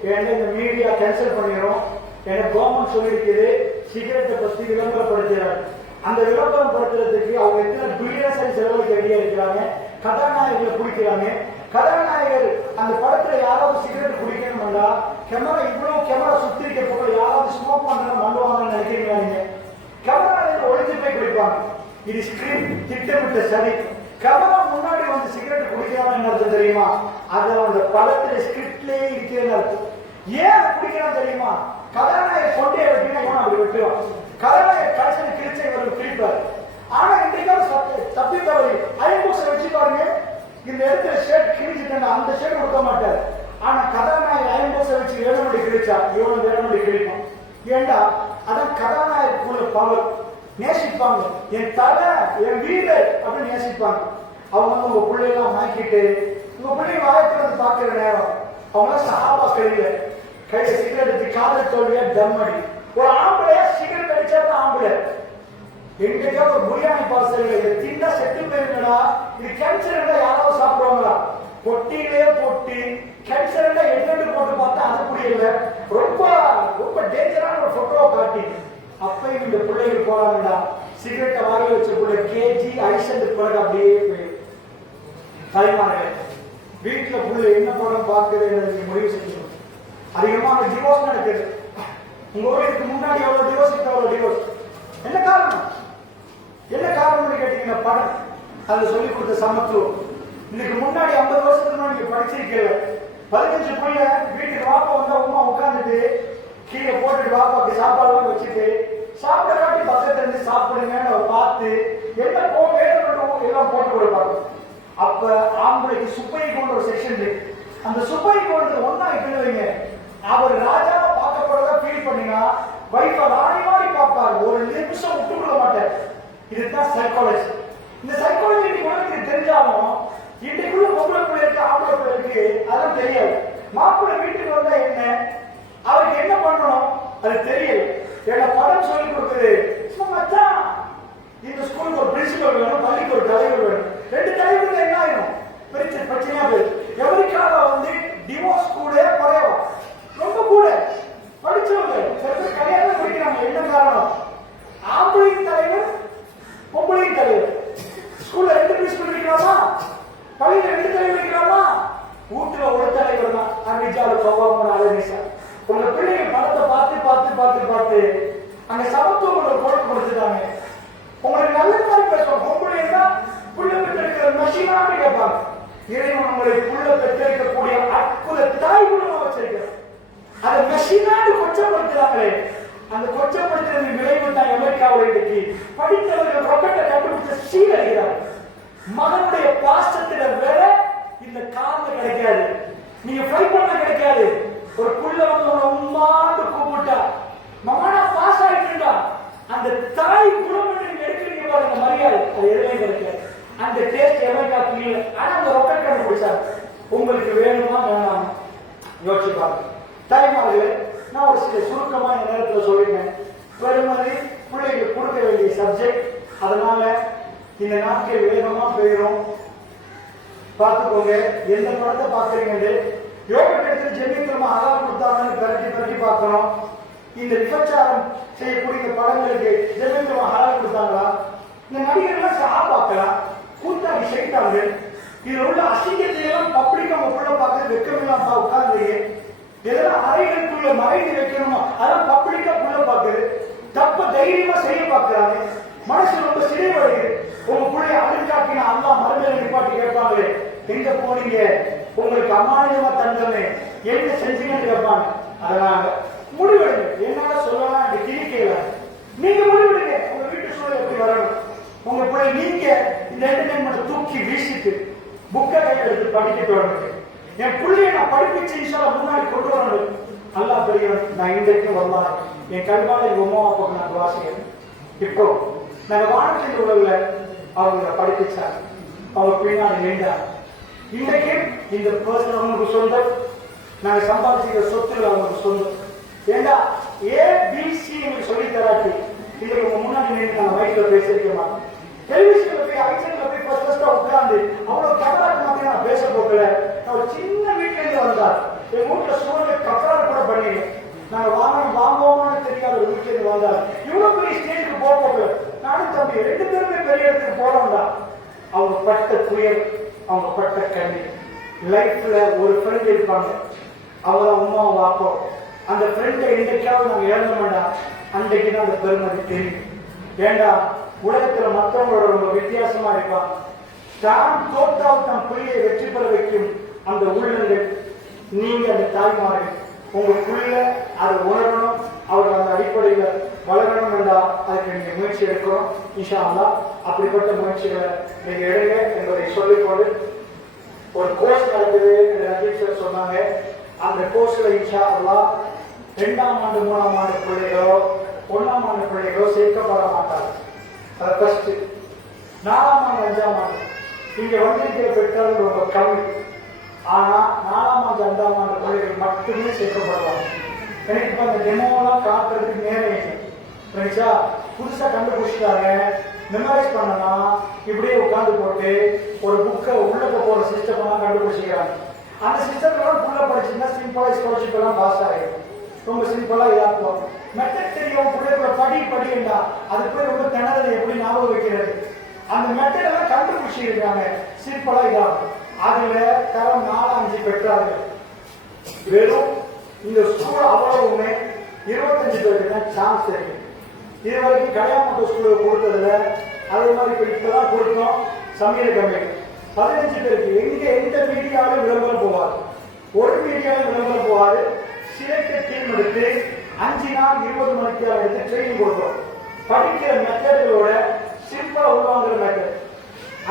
ஏன்னா இந்த மீடியா கேன்சல் பண்ணிடும். ஏன்னா கவர்மெண்ட் சொல்லியிருக்குது சிகரெட்டை பற்றி விளம்பரப்படுத்துறாரு. அந்த விளம்பரம் படுத்துறதுக்கு அவங்க எத்தனை பில்லியன்ஸ் செலவழிக்க ரெடியா இருக்கிறாங்க. கதாநாயகர்களை குடிக்கிறாங்க. கதாநாயகர் அந்த படத்துல யாராவது சிகரெட் குடிக்கணும்னா கேமரா இவ்வளவு கேமரா சுத்தி இருக்க போல யாராவது ஸ்மோக் பண்ற மண்ணுவாங்கன்னு நினைக்கிறீங்களா? நீங்க கேமரா ஒளிஞ்சு போய் குடிப்பாங்க. இது ஸ்கிரிப்ட் திட்டமிட்ட சரி. கேமரா முன்னாடி வந்து சிகரெட் குடிக்கிறாங்க என்ன அர்த்தம் தெரியுமா? அது அந்த படத்துல ஸ்கிரிப்ட்லயே இருக்கிறது அர்த்தம். ஏன் குடிக்கிறான் தெரியுமா? கதாநாயகர் கொண்டே வெட்டினா இவன் அப்படி வெட்டுவான். கதாநாயகர் கடைசியில் கிழிச்சை இவர்கள் கிழிப்பார். ஆனா இன்றைக்காவது தப்பி தவறி ஐம்பூசை வச்சு பாருங்க. இந்த இடத்துல ஷர்ட் கிழிச்சுட்டா அந்த ஷர்ட் கொடுக்க மாட்டார். ஆனா கதாநாயகர் ஐம்பூசை வச்சு வேணுமடி கிழிச்சா இவன் வேணுமடி கிழிப்பான். ஏண்டா அதான் கதாநாயகருக்குள்ள பவர். நேசிப்பாங்க. என் தலை, என் வீடு அப்படின்னு நேசிப்பாங்க. அவங்க வந்து உங்க பிள்ளையெல்லாம் மாக்கிட்டு உங்க பிள்ளை வாய்ப்பு பாக்குற நேரம் அவங்க சஹாபா கையில சிகரெட் எடுத்து காதல் தோல்வியா தம்மடி. ஒரு ஆம்பளையா சிகரெட் அடிச்சா ஆம்பளை. எங்கேயோ ஒரு பிரியாணி பார்சல் தின்னா செட்டு போயிருந்தா இது கேன்சர் யாராவது சாப்பிடுவாங்களா? பொட்டியிலே பொட்டி கேன்சர் எண்ணெட்டு போட்டு பார்த்தா அது புரியல. ரொம்ப ரொம்ப டேஞ்சரான ஒரு போட்டோவை காட்டி அப்பயும் இந்த பிள்ளைகள் போறாங்கடா. சிகரெட்டை வாங்கி வச்ச பிள்ளை கேஜி ஐசண்ட் பிறகு அப்படியே போயிடும். தாய்மார்கள் வீட்டுல புள்ள என்ன படம் பார்க்குறது நீங்க முடிவு செஞ்சுக்கணும். அதிகமா டிவோர்ஸ் நடக்குது. உங்க வீட்டுக்கு முன்னாடி எவ்வளவு டிவோர்ஸ், இப்போ எவ்வளவு டிவோர்ஸ். என்ன காரணம்? என்ன காரணம்னு கேட்டீங்கன்னா படம், அது சொல்லி கொடுத்த சமத்துவம். இன்னைக்கு முன்னாடி 50 வருஷத்துக்கு முன்னாடி நீங்க படிச்சிருக்கீங்க, 15 புள்ள வீட்டுக்கு வாப்பா வந்தா உமா உட்காந்துட்டு கீழே போட்டுட்டு வாப்பாக்கு சாப்பாடுலாம் வச்சுட்டு சாப்பிட காட்டி பக்கத்துல இருந்து சாப்பிடுங்கன்னு அவர் பார்த்து என்ன வேணும் எல்லாம் போட்டு கொடுப்பாங்க. அப்ப ஆம்பளைக்கு சுப்பை கொண்டு ஒரு செக்ஷன் இருக்கு. அந்த சுப்பை கொண்டு ஒன்னா வைங்க, அவர் ராஜாவை பார்க்கப்படுறதா ஃபீல் பண்ணினா வைஃப ராணி மாதிரி பார்ப்பாரு, ஒரு நிமிஷம் விட்டு கொடுக்க மாட்டார். இதுதான் சைக்காலஜி. இந்த சைக்காலஜி உலகத்துக்கு தெரிஞ்சாலும் இன்னைக்குள்ள பொம்பளை பிள்ளைக்கு ஆம்பளை பிள்ளைக்கு அதெல்லாம் தெரியாது. மாப்பிள்ளை வீட்டுக்கு வந்தா என்ன, அவருக்கு என்ன பண்ணணும் அது தெரியல. ஏன்னா படம் சொல்லி கொடுக்குது, மச்சான் இந்த ஸ்கூலுக்கு ஒரு பிரின்சிபல் வேணும், பள்ளிக்கு ஒரு தலைவர் வேணும். 2 தலைவர்கள் என்ன ஆயிடும், பிரச்சனையா போயிடும். எவருக்காக வந்து டிவோர்ஸ் கூட குறைவா, ரொம்ப கூட படிச்சவங்க சில பேர் கல்யாணம் படிக்கிறாங்க. என்ன காரணம்? ஆம்பளையின் தலைவர், பொம்பளையின் தலைவர். ஸ்கூல்ல 2 பிரின்சிபல் இருக்கலாமா, பள்ளியில 2 தலைவர் இருக்கலாமா, வீட்டுல ஒரு தலைவர் தான். அன்னைக்கால கோபமான அழகேசா உங்க பிள்ளைங்க படத்தை பார்த்து பார்த்து பார்த்து பார்த்து அங்க சமத்துவம் ஒரு குழப்பம் கொடுத்துட்டாங்க. உங்களுக்கு நல்ல மாதிரி பேசுவாங்க. பொம்பளைன்னா புள்ள பெற்றிருக்கிற மெஷினான்னு கேட்பாங்க. இறைவன் உங்களை புள்ள பெற்றிருக்கக்கூடிய அற்புத தாய் குணமா வச்சிருக்கிறார். அதை மெஷினான்னு கொச்சப்படுத்துறாங்களே, அந்த கொச்சப்படுத்துறது விளைவு தான் அமெரிக்காவில் இன்னைக்கு படித்தவர்கள் ரொக்கெட்டை கண்டுபிடிச்ச சீரழிகிறார். மகனுடைய பாசத்தில வேற இந்த காரண கிடைக்காது, நீங்க ஃப்ரை பண்ண கிடைக்காது. ஒரு புள்ள வந்து உம்மாண்டு கூப்பிட்டா மகனா பாஸ் ஆயிட்டுண்டா, அந்த தாய் குணம் எடுக்கிறீங்க பாருங்க மரியாதை, அது எதுவுமே கிடைக்காது. அந்த டேஸ்ட் அமெரிக்காவுக்கு இல்லை. ஆனா அந்த ரொக்கெட் கண்டுபிடிச்சாரு. உங்களுக்கு வேணுமா வேணாமா யோசிச்சு பாருங்க. தாய்மார்களே, நான் ஒரு சில சுருக்கமா இந்த நேரத்தில் சொல்லிட்டேன். பெருமதி பிள்ளைகளுக்கு கொடுக்க வேண்டிய சப்ஜெக்ட், அதனால இந்த நாட்கள் வேகமா போயிடும். பார்த்துக்கோங்க. எந்த படத்தை பார்க்குறீங்க, யோகா இடத்துல ஜெமித்திரமா அழகா கொடுத்தாங்கன்னு பரட்டி பார்க்கணும். இந்த விபச்சாரம் செய்யக்கூடிய படங்களுக்கு ஜெமித்திரமா அழகா கொடுத்தாங்களா, இந்த நடிகர்கள் சா பார்க்கலாம், கூத்தாடி செய்தாங்க. இதுல உள்ள அசிங்கத்தையெல்லாம் பப்ளிக்கா உள்ள பார்க்க வெக்கமெல்லாம் உட்கார்ந்து எதெல்லாம் அறைகளுக்குள்ள மறைந்து வைக்கணுமோ அதெல்லாம் பப்ளிக்கா உள்ள பார்க்குது. தப்ப தைரியமா செய்ய பார்க்கிறாங்க. மனசு ரொம்ப சிறைவடையுது. உங்க பிள்ளைய அழுக்காக்கினா அல்லா மறுமையில நிப்பாட்டி கேட்பாங்களே, எங்க போனீங்க, உங்களுக்கு அமானியமா தந்தமே என்ன செஞ்சீங்கன்னு கேட்பாங்க. அதனால முடிவெடுங்க. என்னால சொல்லலாம் இந்த கிழிக்கையில நீங்க முடிவெடுங்க. உங்க வீட்டு சூழல் எப்படி வரணும், உங்க பிள்ளை நீங்க இந்த என்டர்டைன்மெண்ட் தூக்கி வீசிட்டு புக்கை கையில் எடுத்து படிக்க தொடங்குங்க. என் பிள்ளைய நான் படிப்பிச்சு இன்ஷால்லா முன்னாடி கொண்டு வரணும். அல்லா பெரியவன், நான் இன்றைக்கு வரலாம். என் கல்வான எங்க அம்மா அப்பாவுக்கு நான் வாசிக்கிறேன். இப்போ நாங்க வானத்தின் உலகில அவங்க படிப்பிச்சாங்க, அவங்க பின்னாடி நின்றாங்க. இன்றைக்கு இந்த பர்சன் அவங்களுக்கு சொந்தம், நாங்க சம்பாதிக்கிற சொத்துல அவங்களுக்கு சொந்தம். ஏண்டா ஏபிசி எங்களுக்கு சொல்லி தராட்டி இன்றைக்கு உங்க முன்னாடி நின்று நாங்க வயிற்றுல பேசிருக்க மாட்டோம். டெலிவிஷன்ல போய் ஐசன்ல போய் ஃபர்ஸ்டா உட்கார்ந்து அவ்வளவு கபராக்கு மாதிரி நான் பேச போகல. நான் ஒரு சின்ன வீட்டுல இருந்து வந்தார். எங்க வீட்டுல சூழ்நிலை கபராக்கு கூட பண்ணிடுங்க. நாங்க வாங்குவோம்னு தெரியாத ஒரு வீட்டுல இருந்து வந்தார். இவ்வளவு பெரிய ஸ்டேஜுக்கு போகல. நானும் தம்பி 2 பேருமே பெரிய இடத்துக்கு போறோம்டா. அவங்க பட்ட புயல், அவங்க பட்ட கண்ணி. லைஃப்ல ஒரு ஃப்ரெண்ட் இருப்பாங்க, அவங்க அம்மா வாப்போ. அந்த ஃப்ரெண்டை என்னைக்காவது நாங்க இழந்த மாட்டோம். அன்றைக்கு தான் அந்த பெருமதி தெரியும். வேண்டாம், உலகத்துல மற்றவங்களோட ரொம்ப வித்தியாசமா இருப்பாங்க. தான் தோற்றால் தன் பிள்ளையை வெற்றி பெற வைக்கும் அந்த உள்ளங்கள். நீங்க அந்த தாய்மார்கள் உங்க பிள்ளை அதை உணரணும், அவர் அந்த அடிப்படையில வளரணும் என்றால் அதுக்கு நீங்க முயற்சி எடுக்கணும். இன்ஷா அல்லாஹ் அப்படிப்பட்ட முயற்சிகளை நீங்க எடுங்க என்பதை சொல்லிக்கொண்டு ஒரு கோர்ஸ் நடக்குது என்று சொன்னாங்க. அந்த கோர்ஸ்ல இன்ஷா அல்லாஹ் 2ஆம் ஆண்டு 3ஆம் ஆண்டு பிள்ளைகளோ 1ஆம் ஆண்டு பிள்ளைகளோ சேர்க்கப்பட மாட்டாங்க. அது ஃபர்ஸ்ட். 4ஆம் ஆண்டு 5ஆம் ஆண்டு இங்க வந்திருக்கிற பெற்றார்கள் ரொம்ப கம்மி. ஆனா 4ஆம் ஆண்டு 5ஆம் ஆண்டு பிள்ளைகள் மட்டுமே சேர்க்கப்படுவாங்க. எனக்கு இப்ப அந்த டெமோலாம் காட்டுறதுக்கு நேரம் இல்லை. புதுசா கண்டுபிடிச்சிட்டாங்க. மெமரைஸ் பண்ணனா இப்படியே உட்கார்ந்து போட்டு ஒரு புக்கை உள்ள போற சிஸ்டம் எல்லாம் கண்டுபிடிச்சிக்கிறாங்க. அந்த சிஸ்டம்லாம் ஃபுல்லா படிச்சீங்கன்னா சிம்பிளா ஸ்காலர்ஷிப் எல்லாம் பாஸ் ஆகிடும். ரொம்ப சிம்பிளா இதாக்குவோம். மெத்தட் தெரியும், பிள்ளைகளை படி என்றா அது போய் ரொம்ப திணறது எப்படி ஞாபகம் வைக்கிறது. அந்த மெத்தட் எல்லாம் கண்டுபிடிச்சிருக்காங்க. சிம்பிளா இதாகும். அதுல தரம் 4, 5 பெற்றார்கள். வெறும் இந்த ஸ்கூல் அவ்வளவுமே 25 பேருக்கு தான் சான்ஸ் இருக்கு. இது வரைக்கும் கல்யாண ஸ்கூலுக்கு கொடுத்ததுல அதே மாதிரி இப்பதான் கொடுத்தோம். சமையல் கம்பெனி 15 பேருக்கு எங்க எந்த மீடியாவிலும் விளம்பரம் போவார், ஒரு மீடியாவில் விளம்பரம் போவாரு. சிலைக்கு டீம் எடுத்து 5 நாள் 20 மணிக்கு எடுத்து ட்ரைனிங் கொடுக்கிறோம். படிக்கிற மெத்தடுகளோட சிம்பிளா உருவாங்குற மெத்தட்.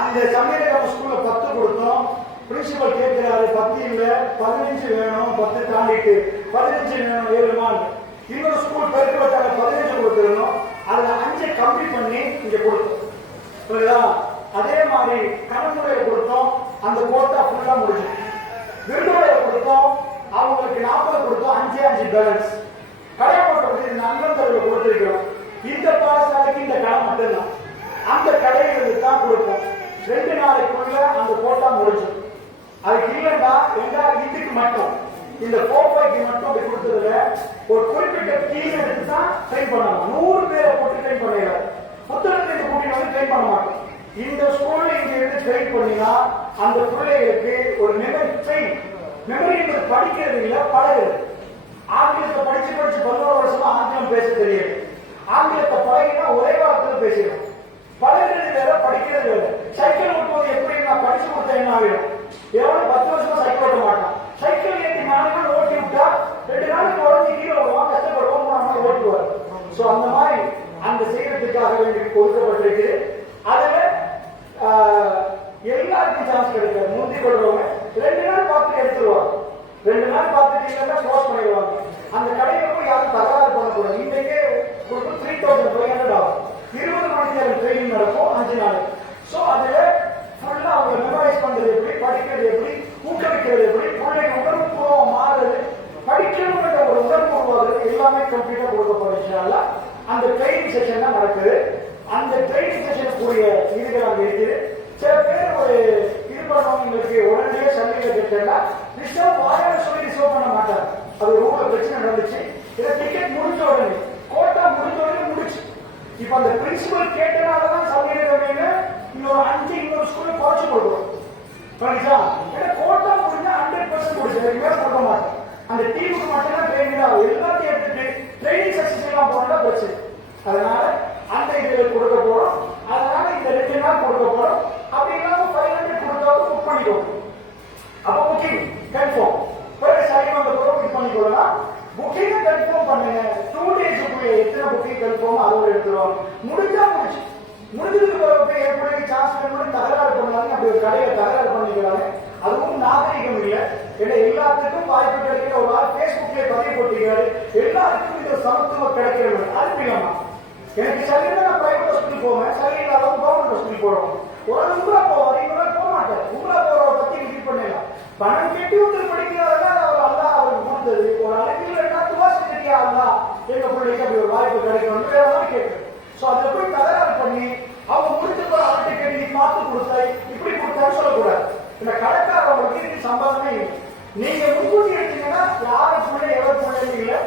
அந்த சமையல் ஸ்கூல்ல 10 கொடுத்தோம். பிரின்சிபல் கேட்கிறாரு 10 இல்ல 15 வேணும், 10 தாண்டிட்டு 15 வேணும் 7 நாள். இன்னொரு ஸ்கூல் பெருக்கு வச்சாங்க 15 கொடுத்துருந்தோம். அதுல 5 கம்மி பண்ணி இங்க கொடுத்தோம். புரியுதா? அதே மாதிரி கணமுறையை கொடுத்தோம். அந்த கோட்டா ஃபுல்லா முடிஞ்சு. விருதுகளை கொடுத்தோம். அவங்களுக்கு 40 கொடுத்தோம். 5 பேலன்ஸ். கடையை நல்ல கொடுத்திருக்கிறோம். இந்த பாடசாலைக்கு இந்த கடை மட்டும்தான். அந்த கடையிலிருந்து தான் கொடுப்போம். 2 நாளைக்குள்ள அந்த கோட்டா முடிஞ்சு. அதுக்கு இல்லைன்னா இதுக்கு மட்டும் இந்த 4-5 மட்டும் அப்படி கொடுத்ததுல ஒரு குறிப்பிட்ட டீம் எடுத்து தான் ட்ரெயின் பண்ணலாம். 100 பேரை போட்டு ட்ரெயின் பண்ணிடலாம். புத்தகத்தை கூட்டிட்டு வந்து ட்ரெயின் பண்ண மாட்டோம். இந்த ஸ்கூல்ல இங்க இருந்து ட்ரெயின் பண்ணினா அந்த பிள்ளைகளுக்கு ஒரு மெமரி படிக்கிறது இல்ல பழகுறது. ஆங்கிலத்தை படிச்சு 11 வருஷமா ஆங்கிலம் பேச தெரியாது. ஆங்கிலத்தை பழகினா ஒரே வாரத்தில் பேசிடும். பழகிறது வேற, படிக்கிறது வேற. சைக்கிள் ஓட்டுவது எப்படி நான் படிச்சு கொடுத்தா என்ன ஆகிடும்? எவ்வளவு 10 வருஷமா சைக்கிள் ஓட்ட மாட்டான். சைக்கிள் ஏற்றி 4 நாள் ஓட்டி விட்டா 2 நாளுக்கு உடனே கீழே வருவான், கஷ்டப்படுவோம், 3 நாள் ஓட்டுவார். சோ அந்த மாதிரி அந்த செய்யறதுக்காக வேண்டி கொடுக்கப்பட்டிருக்கு. அதுல எல்லாருக்கும் சான்ஸ் கிடைக்காது. முந்தி கொள்றவங்க 2 நாள் பார்த்துட்டு எடுத்துருவாங்க. 2 நாள் பார்த்துட்டு க்ளோஸ் பண்ணிடுவாங்க. அந்த கடையில போய் யாரும் தகராறு பண்ணக்கூடாது. இன்றைக்கே 3500 ஆகும். 20 மணி நேரம் ட்ரைனிங் நடக்கும் 5 நாள். சோ அதுல ஃபுல்லா அவங்க மெமரைஸ் பண்றது எப்படி, படிக்கிறது எப்படி, ஊக்குவிக்கிறது எப்படி, பிள்ளைங்க உணர்வுபூர்வம் மாறுறது, படிக்கணுங்கிற ஒரு உணர்வு உருவாகிறது எல்லாமே கம்ப்ளீட்டா கொடுக்கப்படுறதுனால அந்த ட்ரைனிங் செஷன் தான் நடக்குது. அந்த ட்ரைனிங் செஷனுக்குரிய இதுகள் அங்க இருக்குது. சில பேர் ஒரு இது பண்ணவங்களுக்கு உடனே சந்தையில கேட்டா ரிசர்வ் வாயால சொல்லி ரிசர்வ் பண்ண மாட்டாங்க. அது ரொம்ப பிரச்சனை நடந்துச்சு. இதை டிக்கெட் முடிஞ்ச உடனே கோட்டா முடிஞ்ச உடனே முடிச்சு. இப்ப அந்த பிரின்சிபல் கேட்டனாலதான் சமையல் இன்னொரு 5 இன்னொரு ஸ்கூல்ல குறைச்சு கொடுக்குறோம். கோட்டா முடிஞ்சா 100% முடிச்சு மேல கொடுக்க மாட்டோம். அந்த டீமுக்கு மட்டும்தான் ட்ரைனிங் ஆகும். எல்லாத்தையும் எடுத்துட்டு ட்ரைனிங் சக்சஸ் எல்லாம் போனா பிரச்சனை. அதனால அந்த இதுல கொடுக்க போறோம். அதனால இந்த 2 நாள் கொடுக்க போறோம். அப்படி இல்லாம 500 கொடுத்தாலும் புக் பண்ணிக்கோங்க. அப்ப புக்கிங் கன்ஃபார்ம் போய் சரி வந்த பிறகு புக் பண்ணிக்கொள்ளலாம். புக்கிங் கன்ஃபார்ம் பண்ணுங்க. 2 டேஸ்க்குள்ள எத்தனை புக்கிங் கன்ஃபார்ம் அதோட எடுத்துருவாங்க. முடிஞ்சா முடிச்சு முடிஞ்சதுக்கு பிறகு எப்படி சான்ஸ் பண்ணி தகராறு பண்ணாங்க. அப்படி ஒரு கடையில தகராறு பண்ணிக்கிறாங்க. அதுவும் நாகரிகம் இல்லை. ஏன்னா எல்லாத்துக்கும் வாய்ப்பு கிடைக்கிற ஒரு ஆள் பேஸ்புக்ல பதிவு போட்டிருக்காரு. எல்லாருக்கும் இந்த சமத்துவ கிடைக்கிறது அது இல்லமா. எனக்கு சரியா நான் பிரைவேட் ஹாஸ்பிட்டல் போவேன், சரியில்லாத கவர்மெண்ட் ஹாஸ்பிட்டல் போறோம். ஒரு உங்களா போவார், இவங்க போக மாட்டார். உங்களா போறவரை பத்தி விசிட் பண்ணலாம். பணம் கட்டி ஒருத்தர் படிக்கிறாருன்னா அவர் அல்லா அவருக்கு கொடுத்தது. ஒரு அழைப்பில் என்ன துவா செஞ்சிருக்கியா அல்லா எங்க பிள்ளைக்கு அப்படி ஒரு வாய்ப்பு கிடைக்கும் வேற மாதிரி கேட்குறேன். சோ அதை போய் தகராறு பண்ணி அவங்க முடிஞ்ச போற அவர்கிட்ட கேட்டு நீ பார்த்து கொடுத்தாய் இப்படி கொடுத்தான்னு சொல்லக்கூடாது. இந்த கடைக்காரவங்களுக்கு இது சம்பந்தமே இல்லை. நீங்க முன்கூட்டி எடுத்தீங்கன்னா யாரு பிள்ளை எவ்வளவு பிள்ளை இல்லை.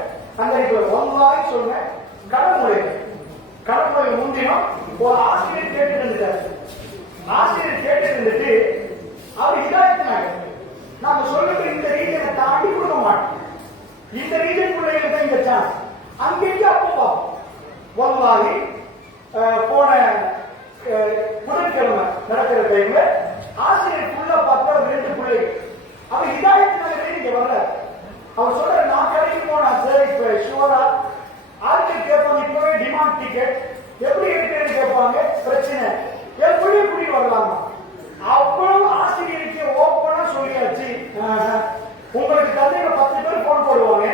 அந்த ஒன்றாய் சொன்ன கடற்முறை முந்தினம் ஒரு ஆசிரியர் கேட்டு இருந்துட்டாரு. ஆசிரியர் கேட்டு இருந்துட்டு அவர் இதாயிட்டாங்க. நாங்க சொல்லிட்டு இந்த ரீஜனை தாண்டி கொடுக்க மாட்டோம். இந்த ரீஜன் பிள்ளைகளுக்கு தான் இந்த சான்ஸ். அங்கேயும் அப்போ பார்ப்போம். ஒன்றாகி போன புதன்கிழமை நடக்கிற டைம்ல ஆசிரியர் ஃபுல்லா பார்த்தா 2 பிள்ளைகள். அவர் இதாயிட்டாங்க. இங்க வர்ற அவர் சொல்ற நான் கடைக்கு போனா சார் இப்ப ஷோரா ஆட்கள் கேட்பாங்க. இப்பவே டிமாண்ட் டிக்கெட் எப்படி எடுக்கிறேன்னு கேட்பாங்க. பிரச்சனை எப்படி கூட்டிட்டு வரலாமா? அவ்வளவு ஆசிரியருக்கு ஓப்பனா சொல்லியாச்சு. உங்களுக்கு தந்தையில 10 பேர் போன் போடுவாங்க.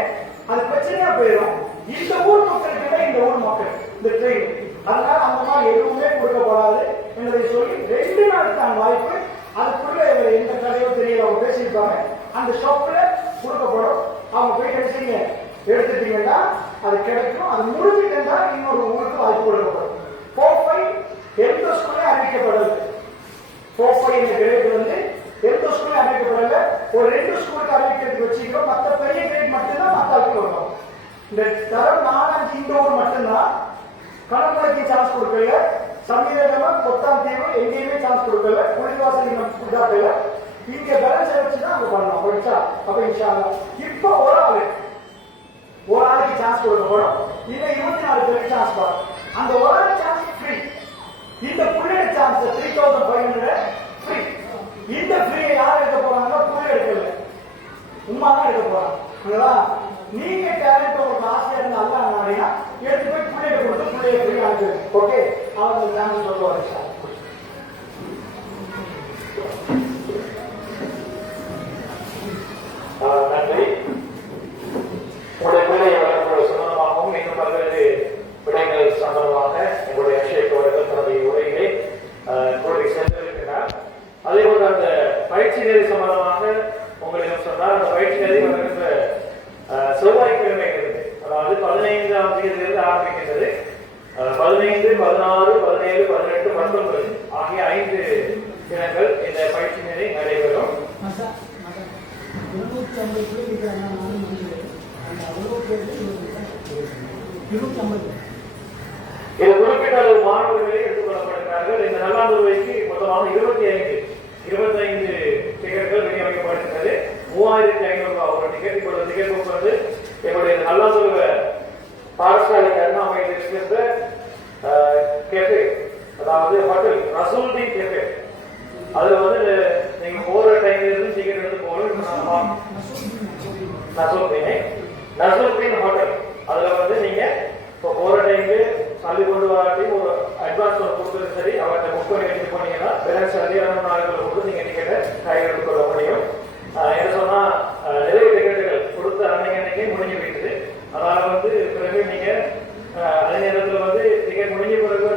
அது பிரச்சனையா போயிடும். இந்த ஊர் மக்களுக்கு இந்த ஊர் மக்கள் இந்த ட்ரெயின். அதனால அந்த மாதிரி எதுவுமே கொடுக்கப்படாது என்பதை சொல்லி 2 நாளுக்கான வாய்ப்பு. அதுக்குள்ள எந்த கதையோ தெரியல அவங்க பேசியிருப்பாங்க. அந்த ஷாப்ல கொடுக்கப்படும். அவங்க போய் கிடைச்சீங்க எடுத்துட்டீங்கன்னா அது கிடைக்கும். அது முடிஞ்சுட்டா இன்னொரு ஊருக்கு வாய்ப்பு கொடுக்கப்படும். 4-5 எந்த ஸ்கூல்ல அறிவிக்கப்படல. 4-5 இந்த கிரேட் வந்து எந்த ஸ்கூல்ல அறிவிக்கப்படல. ஒரு 2 ஸ்கூலுக்கு அறிவிக்கிறதுக்கு வச்சுக்கிறோம். மற்ற பெரிய கிரேட் மட்டும்தான் மத்தாளுக்கு வரும். இந்த தரம் 4-5 இந்த ஊர் மட்டும்தான். கடற்கரைக்கு சான்ஸ் கொடுக்கல. சமீபமா கொத்தாந்தீவு எங்கேயுமே சான்ஸ் கொடுக்கல. குளிர்வாசல் கொடுக்கல. இங்க பேலன்ஸ் வச்சுதான் அங்க பண்ணலாம். படிச்சா அப்ப இன்ஷா இப்ப ஒரு ஆளுக்கு சான்ஸ் கொடுக்கப்படும். இன்னும் 24 பேருக்கு சான்ஸ் பார்க்கும். அந்த ஒரு சான்ஸ் ஃப்ரீ. இந்த புள்ளியட் சான்ஸ் 3500 ஃப்ரீ. இந்த ஃப்ரீயை யார் எடுக்க போறாங்கன்னா புள்ளி எடுக்கல, உமா தான் எடுக்க போறாங்க. நீங்க டேலண்ட் உங்களுக்கு ஆசையா இருந்தா அல்ல நாடினா எடுத்து போய் புள்ளியை கொடுத்து புள்ளியை ஃப்ரீ ஆகுது. ஓகே, அவங்க சான்ஸ் சொல்லுவாங்க சார். நன்றி. உங்களுடைய பிள்ளையை வளர்ப்பது சம்பந்தமாகவும் இன்னும் பல்வேறு விடயங்கள் சம்பந்தமாக எங்களுடைய அபிஷேக் அவர்கள் தன்னுடைய உரைகளை கூறி சென்றிருக்கிறார். அதே போல அந்த பயிற்சி நெறி சம்பந்தமாக உங்களிடம் சொன்னார். அந்த பயிற்சி நெறி வருகின்ற செவ்வாய்க்கிழமை இருக்கு, அதாவது 15ஆம் தேதியிலிருந்து ஆரம்பிக்கின்றது. 15, 16, 17, 18, 19 ஆகிய 5 தினங்கள் இந்த பயிற்சி நெறி நடைபெறும். இது குறிப்பிட்ட அளவு மாணவர்களே எடுத்துக் கொள்ளப்படுகிறார்கள். இந்த நல்லாந்துறைக்கு மொத்தமாக 25 டிக்கெட்டுகள் விநியோகிக்கப்படுகிறது. 3500 ரூபாய் ஒரு டிக்கெட். இப்பொழுது டிக்கெட் புக் வந்து எங்களுடைய நல்லாந்துறை பாடசாலைக்கு அருகாமையில் இருக்கின்ற கேஃபே, அதாவது ஹோட்டல் ரசூல்தீன் கேஃபே, அதுல வந்து நீங்க போற டைம்ல இருந்து டிக்கெட் எடுத்து போகணும். நசருதீன் ஹோட்டல், அதுல வந்து நீங்க இப்போ போற டைம்ல சொல்லி கொண்டு வராட்டி ஒரு அட்வான்ஸ் ஒன்று கொடுத்தது சரி, அவர்கிட்ட புக் பண்ணி எடுத்து போனீங்கன்னா பேலன்ஸ் 2 நாட்களை கொடுத்து நீங்க டிக்கெட்டை கையில் எடுத்துக்கொள்ள முடியும். என்ன சொன்னா நிறைய டிக்கெட்டுகள் கொடுத்த அன்னைக்கே முடிஞ்சு போயிடுது. அதனால வந்து பிறகு நீங்க அதே நேரத்தில் வந்து டிக்கெட் முடிஞ்ச பிறகு